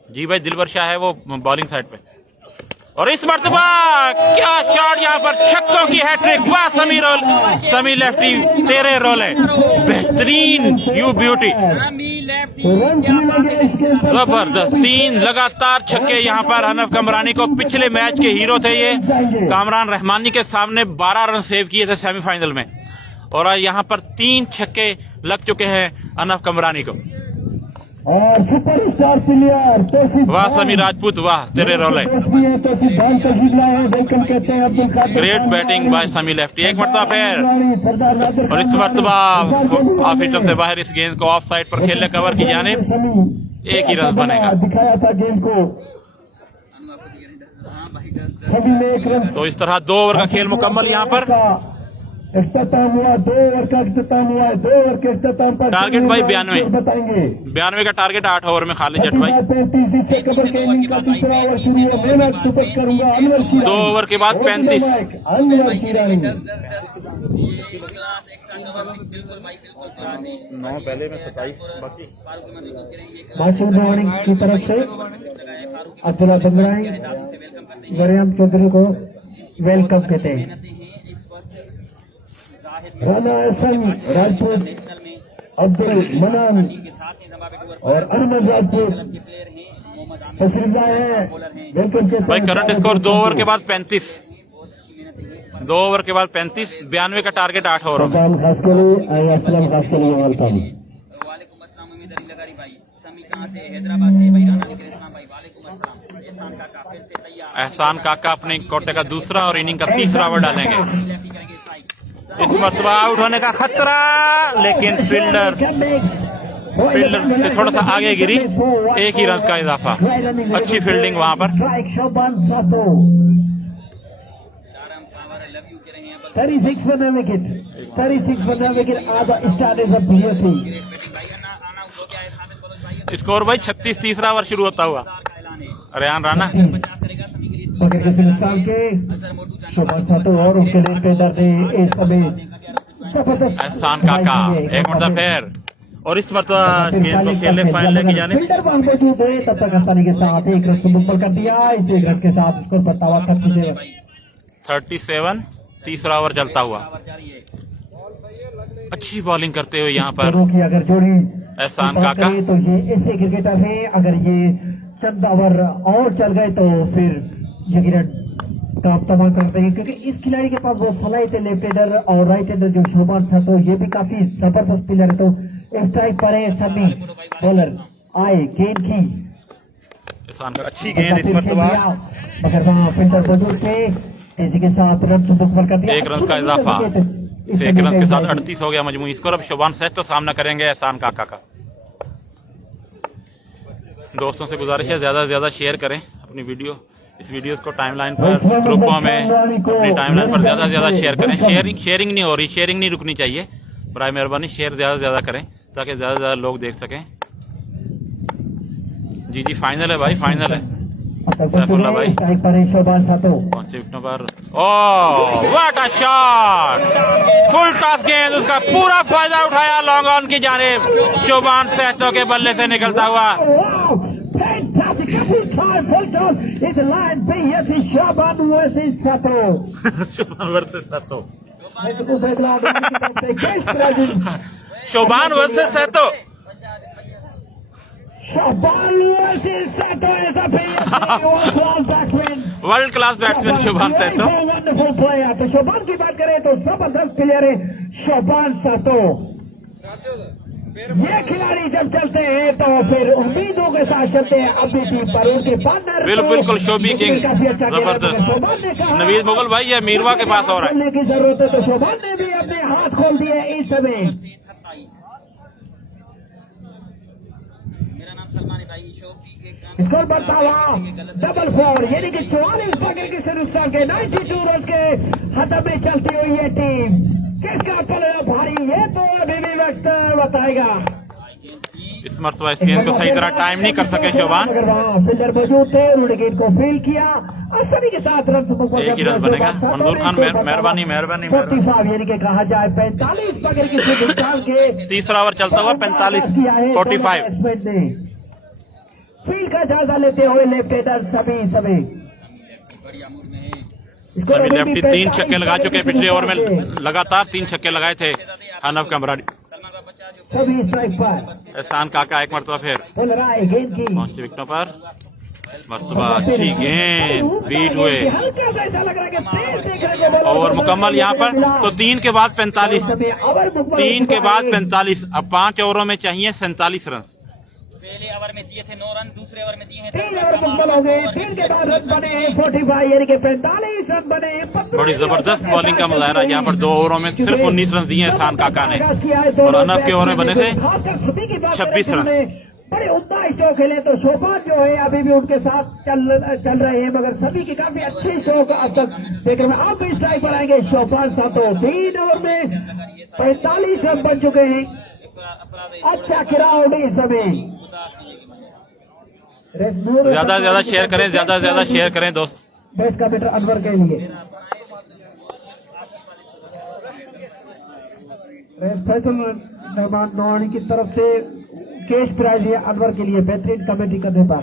जी भाई दिलबर शाह है वो बॉलिंग साइड पे, और इस मर्तबा क्या शॉट यहाँ पर, छक्कों की हैट्रिक। वाह समी लेफ्टी तेरे रोल है, बेहतरीन, यू ब्यूटी, समी लेफ्टी तो रन क्या बात मिलेंगे है। इसके ऊपर। जबरदस्त 3 लगातार छक्के यहाँ पर हनफ कमरानी को। पिछले मैच के हीरो थे ये, कामरान रहमानी के सामने 12 रन सेव किए थे सेमीफाइनल में, और आज यहाँ पर 3 छक्के लग चुके हैं हनफ कमरानी को। और सुपरस्टार प्लेयर तौसीफ वाह खान। समी राजपूत, वाह तेरे रोल है। दोस्त भी हैं, तौसीफ खान तशरीफ लाए हैं, वेलकम कहते हैं Abdul Qadir great Khan. Batting by Sami lefty, एक मरतबा पैर, सरदार नादिर और इस खान। मरतबा सरदार ऑफ स्टंप से बाहर इस गेंद को ऑफ साइड पर खेलने कवर की जानिब, समी। एक ही रन बनेगा। दिखाया था गेंद को, हाँ भाई 10 सभी में एक रन। तो इस तरह 2 ओवर का खेल मुकम्मल यहाँ पर। इख्तिताम हुआ, 2 ओवर का इख्तिताम हुआ है, 2 ओवर के इख्तिताम पर टारगेट भाई 92 बताएंगे। 92 का टारगेट 8 ओवर में खाली जट भाई। 35 इससे कबर के इनिंग का दूसरा ओवर शुरू है। मैं सुपर करूंगा अनवर शीरानी। 2 ओवर के बाद 35। अनवर शीरानी। ये क्लास एक्स्ट्रा बिल्कुल भाई बिल्कुल क्लास है। 9 पहले में 27 बाकी। फारूक अहमद को करेंगे मासूद मॉर्निंग की तरफ से लगाए फारूक अब्दुल्ला बंगराई, से वेलकम करते हैं। मरियम चौधरी को वेलकम कहते हैं। मेहनतें हैं इस वक्त जाहिद राना एहसन राजपूत, नेशनल में अब्दुल मनान के साथ हैं ज़िम्बाब्वे टूर और अहमद राजपूत के प्लेयर हैं। मोहम्मद आमिर तशरीफ लाए हैं, वेलकम कहते हैं। भाई करंट स्कोर 2 ओवर के बाद 35, 2 ओवर के बाद 35, 92 का टारगेट 8 ओवर में। सलाम खास के लिए, असलम खास के लिए वेलकम। वालेकुम अस्सलाम उम्मीद अली लगारी भाई। समी कहाँ से? हैदराबाद से भाई। राना निकले इस्लाम भाई वालेकुम अस्सलाम। एहसान काका फिर से तैयार। एहसान काका अपने कोटे का दूसरा और इनिंग का तीसरा ओवर डालेंगे। लेफ्टी करेंगे स्ट्राइक। इस मरतबा आउट होने का खतरा, लेकिन फील्डर से थोड़ा सा आगे गिरी, एक ही रन का इजाफा। अच्छी फील्डिंग वहां पर। शोभान सातो, शारम पावर लव यू कह रहे हैं। 36 for the wicket, 36 for the wicket are the starters of BSC। Batting भाई आना हो गया है साबित बलोच भाई। स्कोर भाई 36, तीसरा ओवर शुरू होता हुआ। का ऐलान है। रेहान राणा 50 करेगा समी के लिए। मगर के हिंदुस्तान के अजहर मोटू जाने शोभान सातो और उनके लिए पेडर ने इस समय जबरदस्त एहसान काका एक मरतबा फिर, और इस मरतबा गेंद को खेलने फाइनल लेके जाने। फील्डर वहां पे मौजूद है, तब तक आसानी के साथ एक रन को मुकम्मल कर दिया। इस एक रन के साथ स्कोर बतावा 37, तीसरा ओवर चलता हुआ। पावर जारी है। अच्छी बॉलिंग करते हुए यहाँ पर दोनों की अगर जोड़ी एहसान बात काका। करें तो ये ऐसे क्रिकेटर हैं, अगर ये चंद ओवर और चल गए तो फिर यकीनन काम तमाम करते हैं, क्योंकि इस खिलाड़ी के पास वो सलाहियत है। लेफ्ट हैंडर और राइट हैंडर जो शोभान था, तो ये भी काफी जबरदस्त प्लेयर है। तो स्ट्राइक पर है सभी बॉलर आए, गेंद की एहसान काका अच्छी गेंद इस मरतबा, मगर वहाँ फिल्टर मौजूद थे, तेजी के साथ रन से मुकम्मल कर दिया। 1 रन का इजाफा, 1 रन के साथ 38 हो गया मजमूई स्कोर। अब शोभान सेठ तो सामना करेंगे एहसान काका का। दोस्तों से गुजारिश है ज्यादा से ज्यादा शेयर करें अपनी वीडियो, इस वीडियो को टाइमलाइन पर, ग्रुपों में, अपनी टाइमलाइन पर ज्यादा से ज्यादा शेयर करें। शेयरिंग नहीं हो रही, शेयरिंग नहीं रुकनी चाहिए, बराए मेहरबानी शेयर ज्यादा से ज्यादा करें ताकि ज्यादा से ज्यादा लोग देख सकें। जी फाइनल है भाई, फाइनल है। सैफुल्लाह भाई शोभान सातो पहुंचे विकेटों पर। Oh what a shot, full toss गेंद, उसका पूरा फायदा उठाया लॉन्ग ऑन की जानिब। शोभान सेठों के बल्ले से निकलता हुआ। Fantastic! Every time full toss is a line B. Yes, it's Shaban versus Sato. Shaban versus Sato, Shaban Shaban versus Sato. versus Sato is a world-class batsman. World class batsman Shaban Sato. Wonderful player. तो शोभान की बात करें तो जबरदस्त प्लेयर है शोभान सातो। ये खिलाड़ी जब चलते हैं तो फिर उम्मीदों के साथ चलते हैं। अभी भी पर उनके पार्टनर बिल्कुल शोभी किंग जबरदस्त। नवीद मुगल भाई ये मीरवा के पास हो रहा है। की जरूरत है, तो शोभान ने भी अपने हाथ खोल दिए इस समय। मेरा नाम सलमान है भाई। शो स्कोर बढ़ता हुआ डबल 4, यानी कि 44 पकड़ के हिंदुस्तान के 92 रन के खत्म में चलती हुई है टीम। किसका पलड़ा भारी, ये तो अभी भी वक्त बताएगा। इस मरतबा इस गेंद को सही तरह टाइम नहीं कर सके शोभान। अगर वहाँ फील्डर मौजूद थे, उन्होंने गेंद को फील किया और सभी के साथ रन एक ही रन बनेगा। मंजूर खान मेहरबानी 45 यानी कि कहा जाए 45 पकड़ के हिंदुस्तान के तीसरा ओवर चलता हुआ 45 फील्ड का जायजा लेते हुए लेफ्ट हैंडर सभी लेफ्टी 3 छक्के लगा चुके। पिछले ओवर में लगातार 3 छक्के लगाए थे हनफ कमरानी। सभी स्ट्राइक पर एहसान काका एक मरतबा फिर बोल रहा है गेंद की पहुंचे विकेटों पर। मरतबा अच्छी गेंद बीट हुए। हल्का सा ऐसा लग रहा है कि तेज देखने को मिला। ओवर मुकम्मल यहाँ पर तो 3 के बाद 45 3 के बाद 45। अब 5 ओवरों में चाहिए 47 रन। पहले ओवर में दिए थे 9 रन, दूसरे ओवर में दिए हैं 3 ओवर मुकम्मल हो गए। 3 के बाद रन बने हैं 45 यानी कि 45 रन बने हैं। बड़ी जबरदस्त बॉलिंग का मुजाहरा यहाँ पर 2 ओवरों में सिर्फ 19 रन दिए एहसान काका ने और अनफ के ओवर में बने थे 26 रन। बड़े उम्दा स्ट्रोक खेले तो शोभान जो है अभी भी उनके साथ चल रहे हैं, मगर सभी की काफी अच्छी स्ट्रोक अब तक देख रहे हैं। अब भी स्ट्राइक पर आएंगे शोभान सातो। 3 ओवर में 45 रन बन चुके हैं। अच्छा क्राउड इस समय ज्यादा से ज्यादा शेयर करें, ज्यादा से ज्यादा शेयर करें दोस्त। बेस्ट का बेटर अनवर के लिए फैसल रहमान नौनी की तरफ से कैश प्राइज है अनवर के लिए बेहतरीन कमेंट्री करने पर।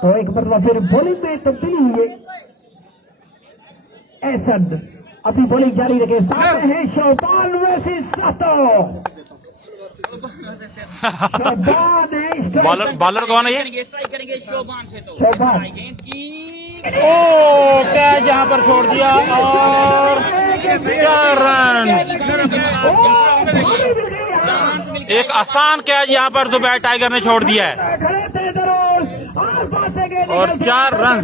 तो एक मतलब फिर बॉलिंग में तब्दीली हुई है। एहसन अपनी बॉलिंग जारी रखे। सामने है शोभान वर्सेस सातो। बॉलर कौन है ये? स्ट्राइक करेंगे शोभान से तो शोभान। गेंद की कैच यहाँ पर छोड़ दिया और 4 रन। एक आसान कैच यहाँ पर दुबई टाइगर ने छोड़ दिया है और 4 रन।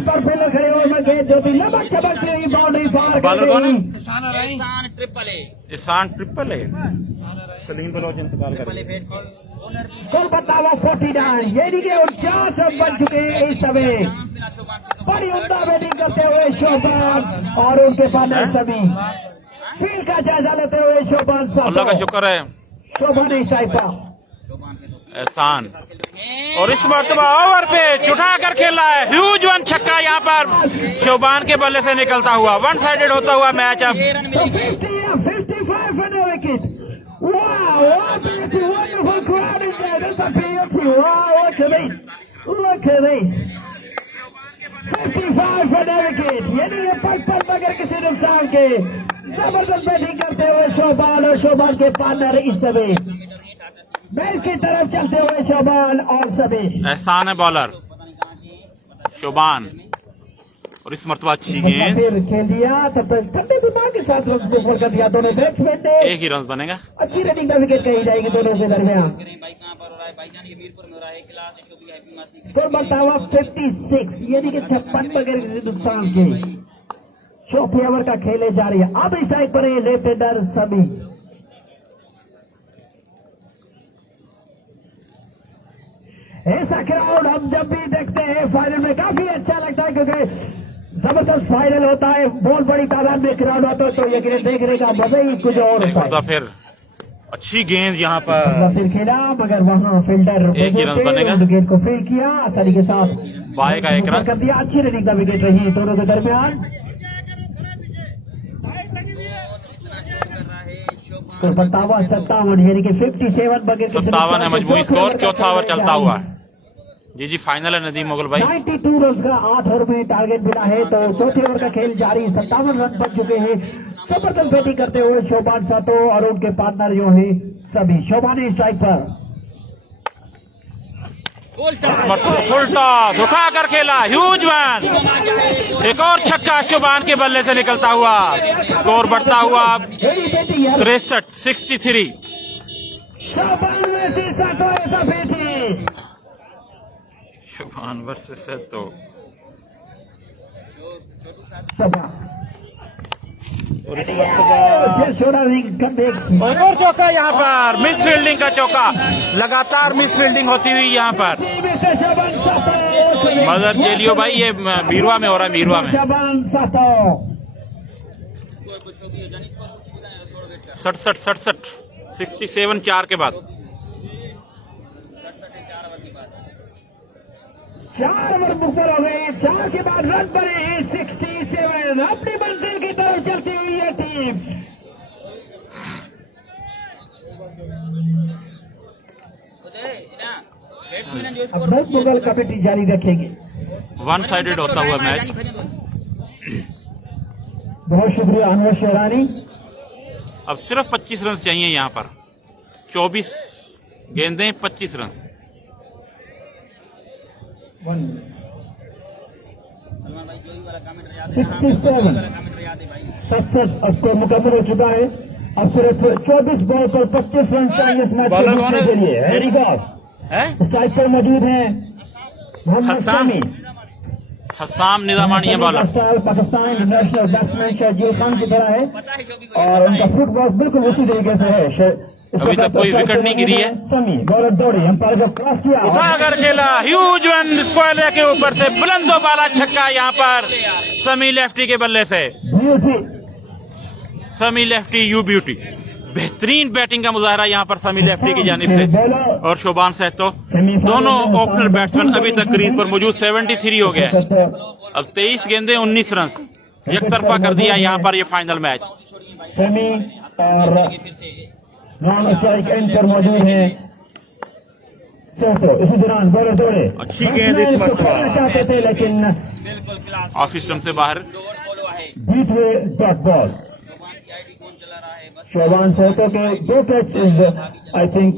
बॉलर कौन है? ईशान ट्रिपल है। सलीम बलोच इंतजार कर रहे हैं। कोलकाता वो 49 यानी कि 49 रन बन चुके हैं इस समय। बड़ी उम्दा बैटिंग करते हुए शोभान और उनके पार्टनर सभी फील्ड का जायजा लेते हुए शोभान। अल्लाह का शुक्र है शोभान इस टाइप का एहसान और इस मरतबा ओवर पे उठा कर खेला है। ह्यूज 1 छक्का यहाँ पर शोभान के बल्ले से निकलता हुआ 1 साइडेड होता हुआ मैच अब 55 for the wicket. Wow, what a wonderful crowd is there. That's a beauty. Wow, look at this. Look at this. 55 for the wicket. यानी ये 55 बगैर किसी नुकसान के जबरदस्त बैटिंग करते हुए शोभान और शोभान के पार्टनर इस समय मैच की तरफ चलते हुए शोभान और सभी। एहसान है बॉलर शोभान और इस मरतबा अच्छी गेंद खेल दिया तब ठंडे दिमाग के साथ रन स्कोर कर दिया दोनों बैट्समैन ने। एक ही रन बनेगा। अच्छी रेटिंग का विकेट कही जाएगी दोनों के दरमियान। स्कोर बनता हुआ 56 यानी कि 56 बगैर किसी नुकसान के। चौथे ओवर का खेले जा रही है। अब इस साइड पर है लेफ्ट हैंडर सभी। ऐसा क्राउड हम जब भी देखते हैं फाइनल में काफी अच्छा लगता है क्योंकि जबरदस्त फाइनल होता है, बहुत बड़ी तादाद में क्राउड होता है तो ये देखने का मजा ही कुछ और होता है। फिर अच्छी गेंद यहाँ पर फिर खेला मगर वहाँ फील्डर एक ही रन बनेगा। विकेट को फील्ड किया आसानी के साथ बाय का 1 रन कर दिया। अच्छी रनिंग का विकेट रही दोनों के दरमियान। तो 57 यानी कि 57 बगैर 57 है मजमूई स्कोर। चौथा ओवर चलता हुआ जी फाइनल है नदीम मुगल भाई। 92 रन का 8 ओवर में टारगेट मिला है तो चौथे ओवर का खेल जारी। 57 रन बन चुके हैं। जबरदस्त बैटिंग करते हुए शोभान सातो और उनके पार्टनर जो है सभी। शोभान स्ट्राइक पर फुल टॉस उठा कर खेला ह्यूज 1। एक और छक्का शोभान के बल्ले से निकलता हुआ। स्कोर बढ़ता हुआ 63। शोभान वर्सेस तो एक और चौका यहाँ पर मिस फील्डिंग का चौका। लगातार मिस फील्डिंग होती हुई यहाँ पर मदद के लिए भाई। ये बीरवा में हो रहा है, बीरवा में 67 4 के बाद 4 ओवर ऊपर हो गए, 4 के बाद रन बने हैं 67। अपनी मंजिल की तरफ चलती हुई है टीम। अब बहुत मुगल कमेटी जारी रखेगी। वन साइडेड होता हुआ मैच। बहुत शुक्रिया अनवर शेरानी। अब सिर्फ 25 रन चाहिए यहाँ पर। 24 गेंदें, 25 रन। सलमान भाई जो ही वाला कमेंट याद 67 अब स्कोर मुकम्मल हो चुका है। अब सिर्फ 24 बॉल पर 25 रन चाहिए इस मैच को जीतने के लिए। हैरी गॉस स्ट्राइक पर मौजूद है। मोहम्मद शमी, हसाम निजामानी है bowler. Pakistan international batsman Sharjeel Khan की तरह है पता है क्योंकि और उनका फुटबॉल बिल्कुल उसी तरीके से है। अभी तक कोई विकेट नहीं गिरी है। शमी बॉलर दौड़ी, अंपायर जब क्रॉस किया उठाकर खेला, ह्यूज वन स्क्वायर के ऊपर से बुलंदो बाला छक्का यहाँ पर समी लेफ्टी के बल्ले से। ब्यूटी समी लेफ्टी यू ब्यूटी। बेहतरीन बैटिंग का मुजाहरा यहाँ पर समी लेफ्टी की जानिब से और शोबान सहतो दोनों ओपनर बैट्समैन अभी तक क्रीज पर मौजूद। 73 हो गया है। अब 23 गेंदें 19 रन एक तरफा कर दिया यहाँ पर ये फाइनल मैच। सेमी और नॉन स्ट्राइक एंड पर मौजूद है सहतो। इसी दौरान बॉलर दौड़े, अच्छी गेंद इस पर चाहते थे लेकिन बिल्कुल क्लास ऑफ स्टंप से बाहर। डोर फॉलो है। बीट हुए डॉट बॉल। शोभान की आईडी कौन चला रहा है बस शोभान सहतो के 2 कैच आई थिंक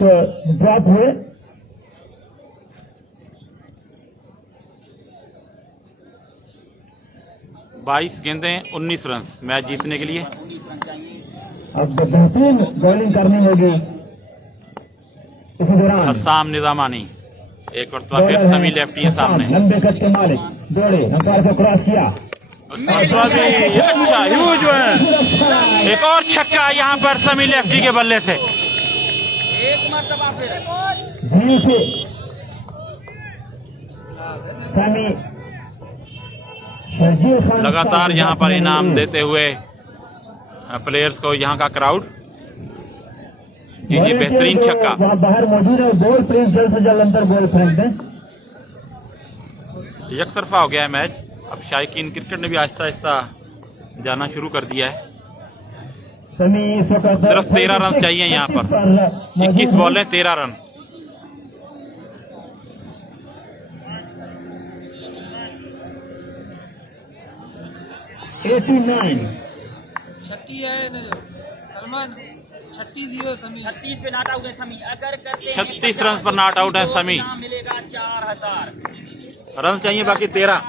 ड्रॉप हुए। बाईस गेंदें 19 रन मैच जीतने के लिए। 19 रन चाहिए। अब बेहतरीन बॉलिंग करनी होगी। इसी दौरान हसाम निजामानी एक मरतबा फिर समी लेफ्टी है सामने। लंबे कद के मालिक दौड़े, अंपायर को क्रॉस किया। अच्छा ह्यूज वन। एक और छक्का यहाँ पर समी लेफ्टी के बल्ले से। एक मरतबा फिर व्यू से समी शहजील खान लगातार यहाँ पर इनाम देते हुए प्लेयर्स को यहाँ का क्राउड। जी बेहतरीन छक्का। वहाँ बाहर मौजूद है। बॉल प्रिंस जल्द से जल्द अंदर बॉल फेंक दें। एक तरफा हो गया है मैच। अब शायकीन क्रिकेट ने भी आहिस्ता आहिस्ता जाना शुरू कर दिया है। समी सिर्फ 13 रन चाहिए यहाँ पर। 21 बॉलें 13 रन। छठी है सलमान, छठी दियो समी। 36 पे नॉट आउट है समी। अगर करते हैं 36 रन पर नॉट आउट है समी। इनाम मिलेगा 4000 रन चाहिए बाकी 13।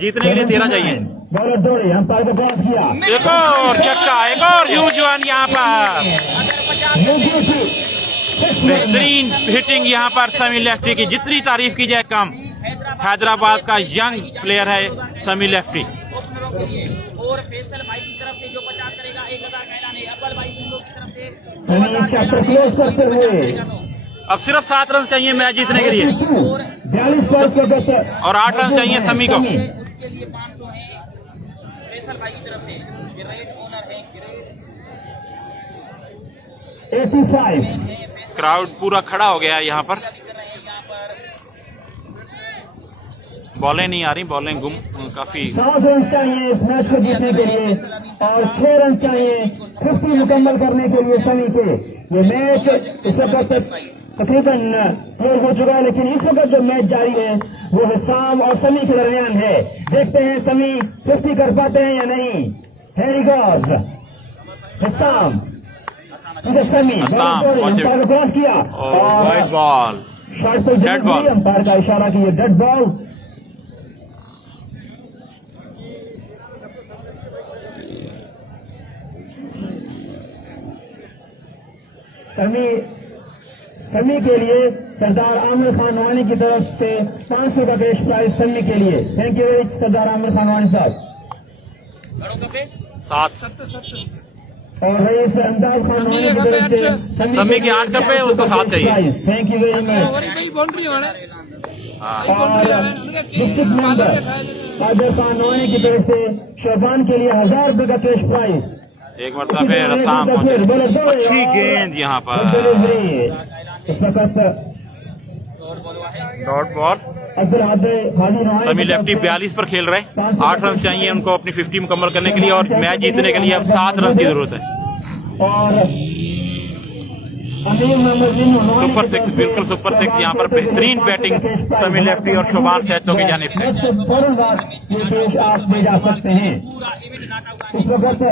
जीतने के लिए 13 चाहिए। बॉलर दौड़े, अंपायर को बॉल किया। एक और छक्का, एक और ह्यूज वन यहाँ पर। बेहतरीन हिटिंग यहाँ पर समी लेफ्टी की। जितनी तारीफ की जाए कम। हैदराबाद का यंग प्लेयर है समी लेफ्टी। ओपनरों के लिए और फैसल भाई की तरफ से जो 50 करेगा 1000 का ऐलान है। अब्बल भाई सिंधु की तरफ से 2000 का ऐलान है। करते हुए अब सिर्फ 7 रन चाहिए मैच जीतने के लिए 42 बॉल के बेहतर और 8 रन चाहिए समी को। उसके लिए 500 है फैसल भाई की तरफ से। ग्रेट ओनर है, ग्रेट 85। क्राउड पूरा खड़ा हो गया है यहाँ पर। अभी कर रहे हैं यहाँ पर। बॉलें नहीं आ रही, बॉलें गुम काफी। 7 रन चाहिए इस मैच को जीतने के लिए और 6 रन चाहिए 50 मुकम्मल करने के लिए समी के। ये मैच इस वक्त तकरीबन क्लोज हो चुका है, लेकिन इस वक्त जो मैच जारी है वो हिसाम और समी के दरमियान है। देखते हैं समी 50 कर पाते हैं या नहीं। हैरी गॉस, हिसाम, समी हसाम क्रॉस किया और वाइड बॉल, शॉट पर डेड बॉल। अंपायर का इशारा कि ये डेड बॉल। समी के लिए सरदार आमिर खान नवानी की तरफ से 500 का कैश प्राइज समी के लिए। थैंक यू वेरी मच सरदार आमिर खान नवानी साहब। बड़ों कपे 7 और रईस अहमदाद खान नवानी की तरफ से समी के 8 कप है, उसको 7 चाहिए। Thank you very much. Boundary हो रहा हाँ। और डिस्ट्रिक्ट मेंबर कादर खान नवानी की तरफ से शोभान के लिए 1000 रुपए का कैश प्राइज। एक मरतबा फिर रसाम अच्छी गेंद यहाँ पर। इस वक्त डॉट बॉल। समी लेफ्टी 42 पर खेल रहे हैं। 8 रन चाहिए उनको अपनी 50 मुकम्मल करने के लिए और मैच जीतने के लिए अब 7 रन की जरूरत है। और सुपर सिक्स, बिल्कुल सुपर सिक्स। यहाँ पर बेहतरीन बैटिंग समी लेफ्टी और शोभान सहतो की जानिब से। आप ले जा सकते हैं। इस वक्त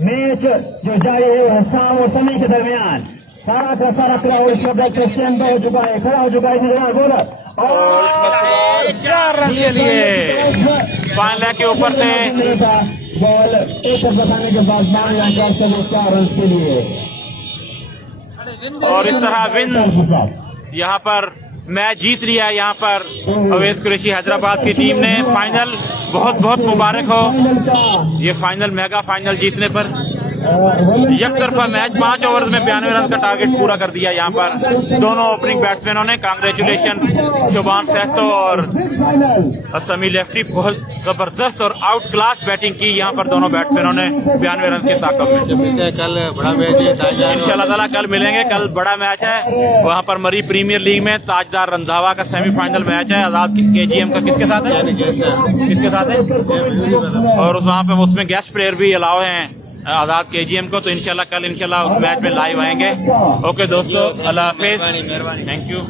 मैच जो जारी है वह शाम और समी के दरमियान सारा का सारा क्राउड इस वक्त स्टैंड हो चुका है, खड़ा हो चुका है बोलर और 4 रन के लिए फाइन लेग के ऊपर से बॉल एक बताने के बाद 4 रन के लिए और इस तरह विन यहाँ पर मैच जीत लिया है। यहाँ पर अवैस कुरैशी हैदराबाद की टीम ने फाइनल, बहुत बहुत मुबारक हो ये फाइनल, मेगा फाइनल जीतने पर। एक तरफा मैच 5 ओवर में 92 रन का टारगेट पूरा कर दिया यहाँ पर दोनों ओपनिंग बैट्समैनों ने। कांग्रेचुलेशन शोभान सहतो और समी लेफ्टी, बहुत जबरदस्त और आउट क्लास बैटिंग की यहाँ पर दोनों बैट्समैनों ने 92 रन के ताकत में। कल बड़ा मैच है, इंशाल्लाह ताला कल मिलेंगे। कल बड़ा मैच है वहाँ पर मरी प्रीमियर लीग में ताजदार रंधावा का सेमीफाइनल मैच है। आजाद KGM का किसके साथ है, किसके साथ है, और वहाँ पे उसमें गेस्ट प्लेयर भी अलाउ हैं आजाद KGM को। तो इंशाल्लाह कल इंशाल्लाह उस मैच में लाइव आएंगे। ओके दोस्तों, अल्लाह हाफिज, थैंक यू।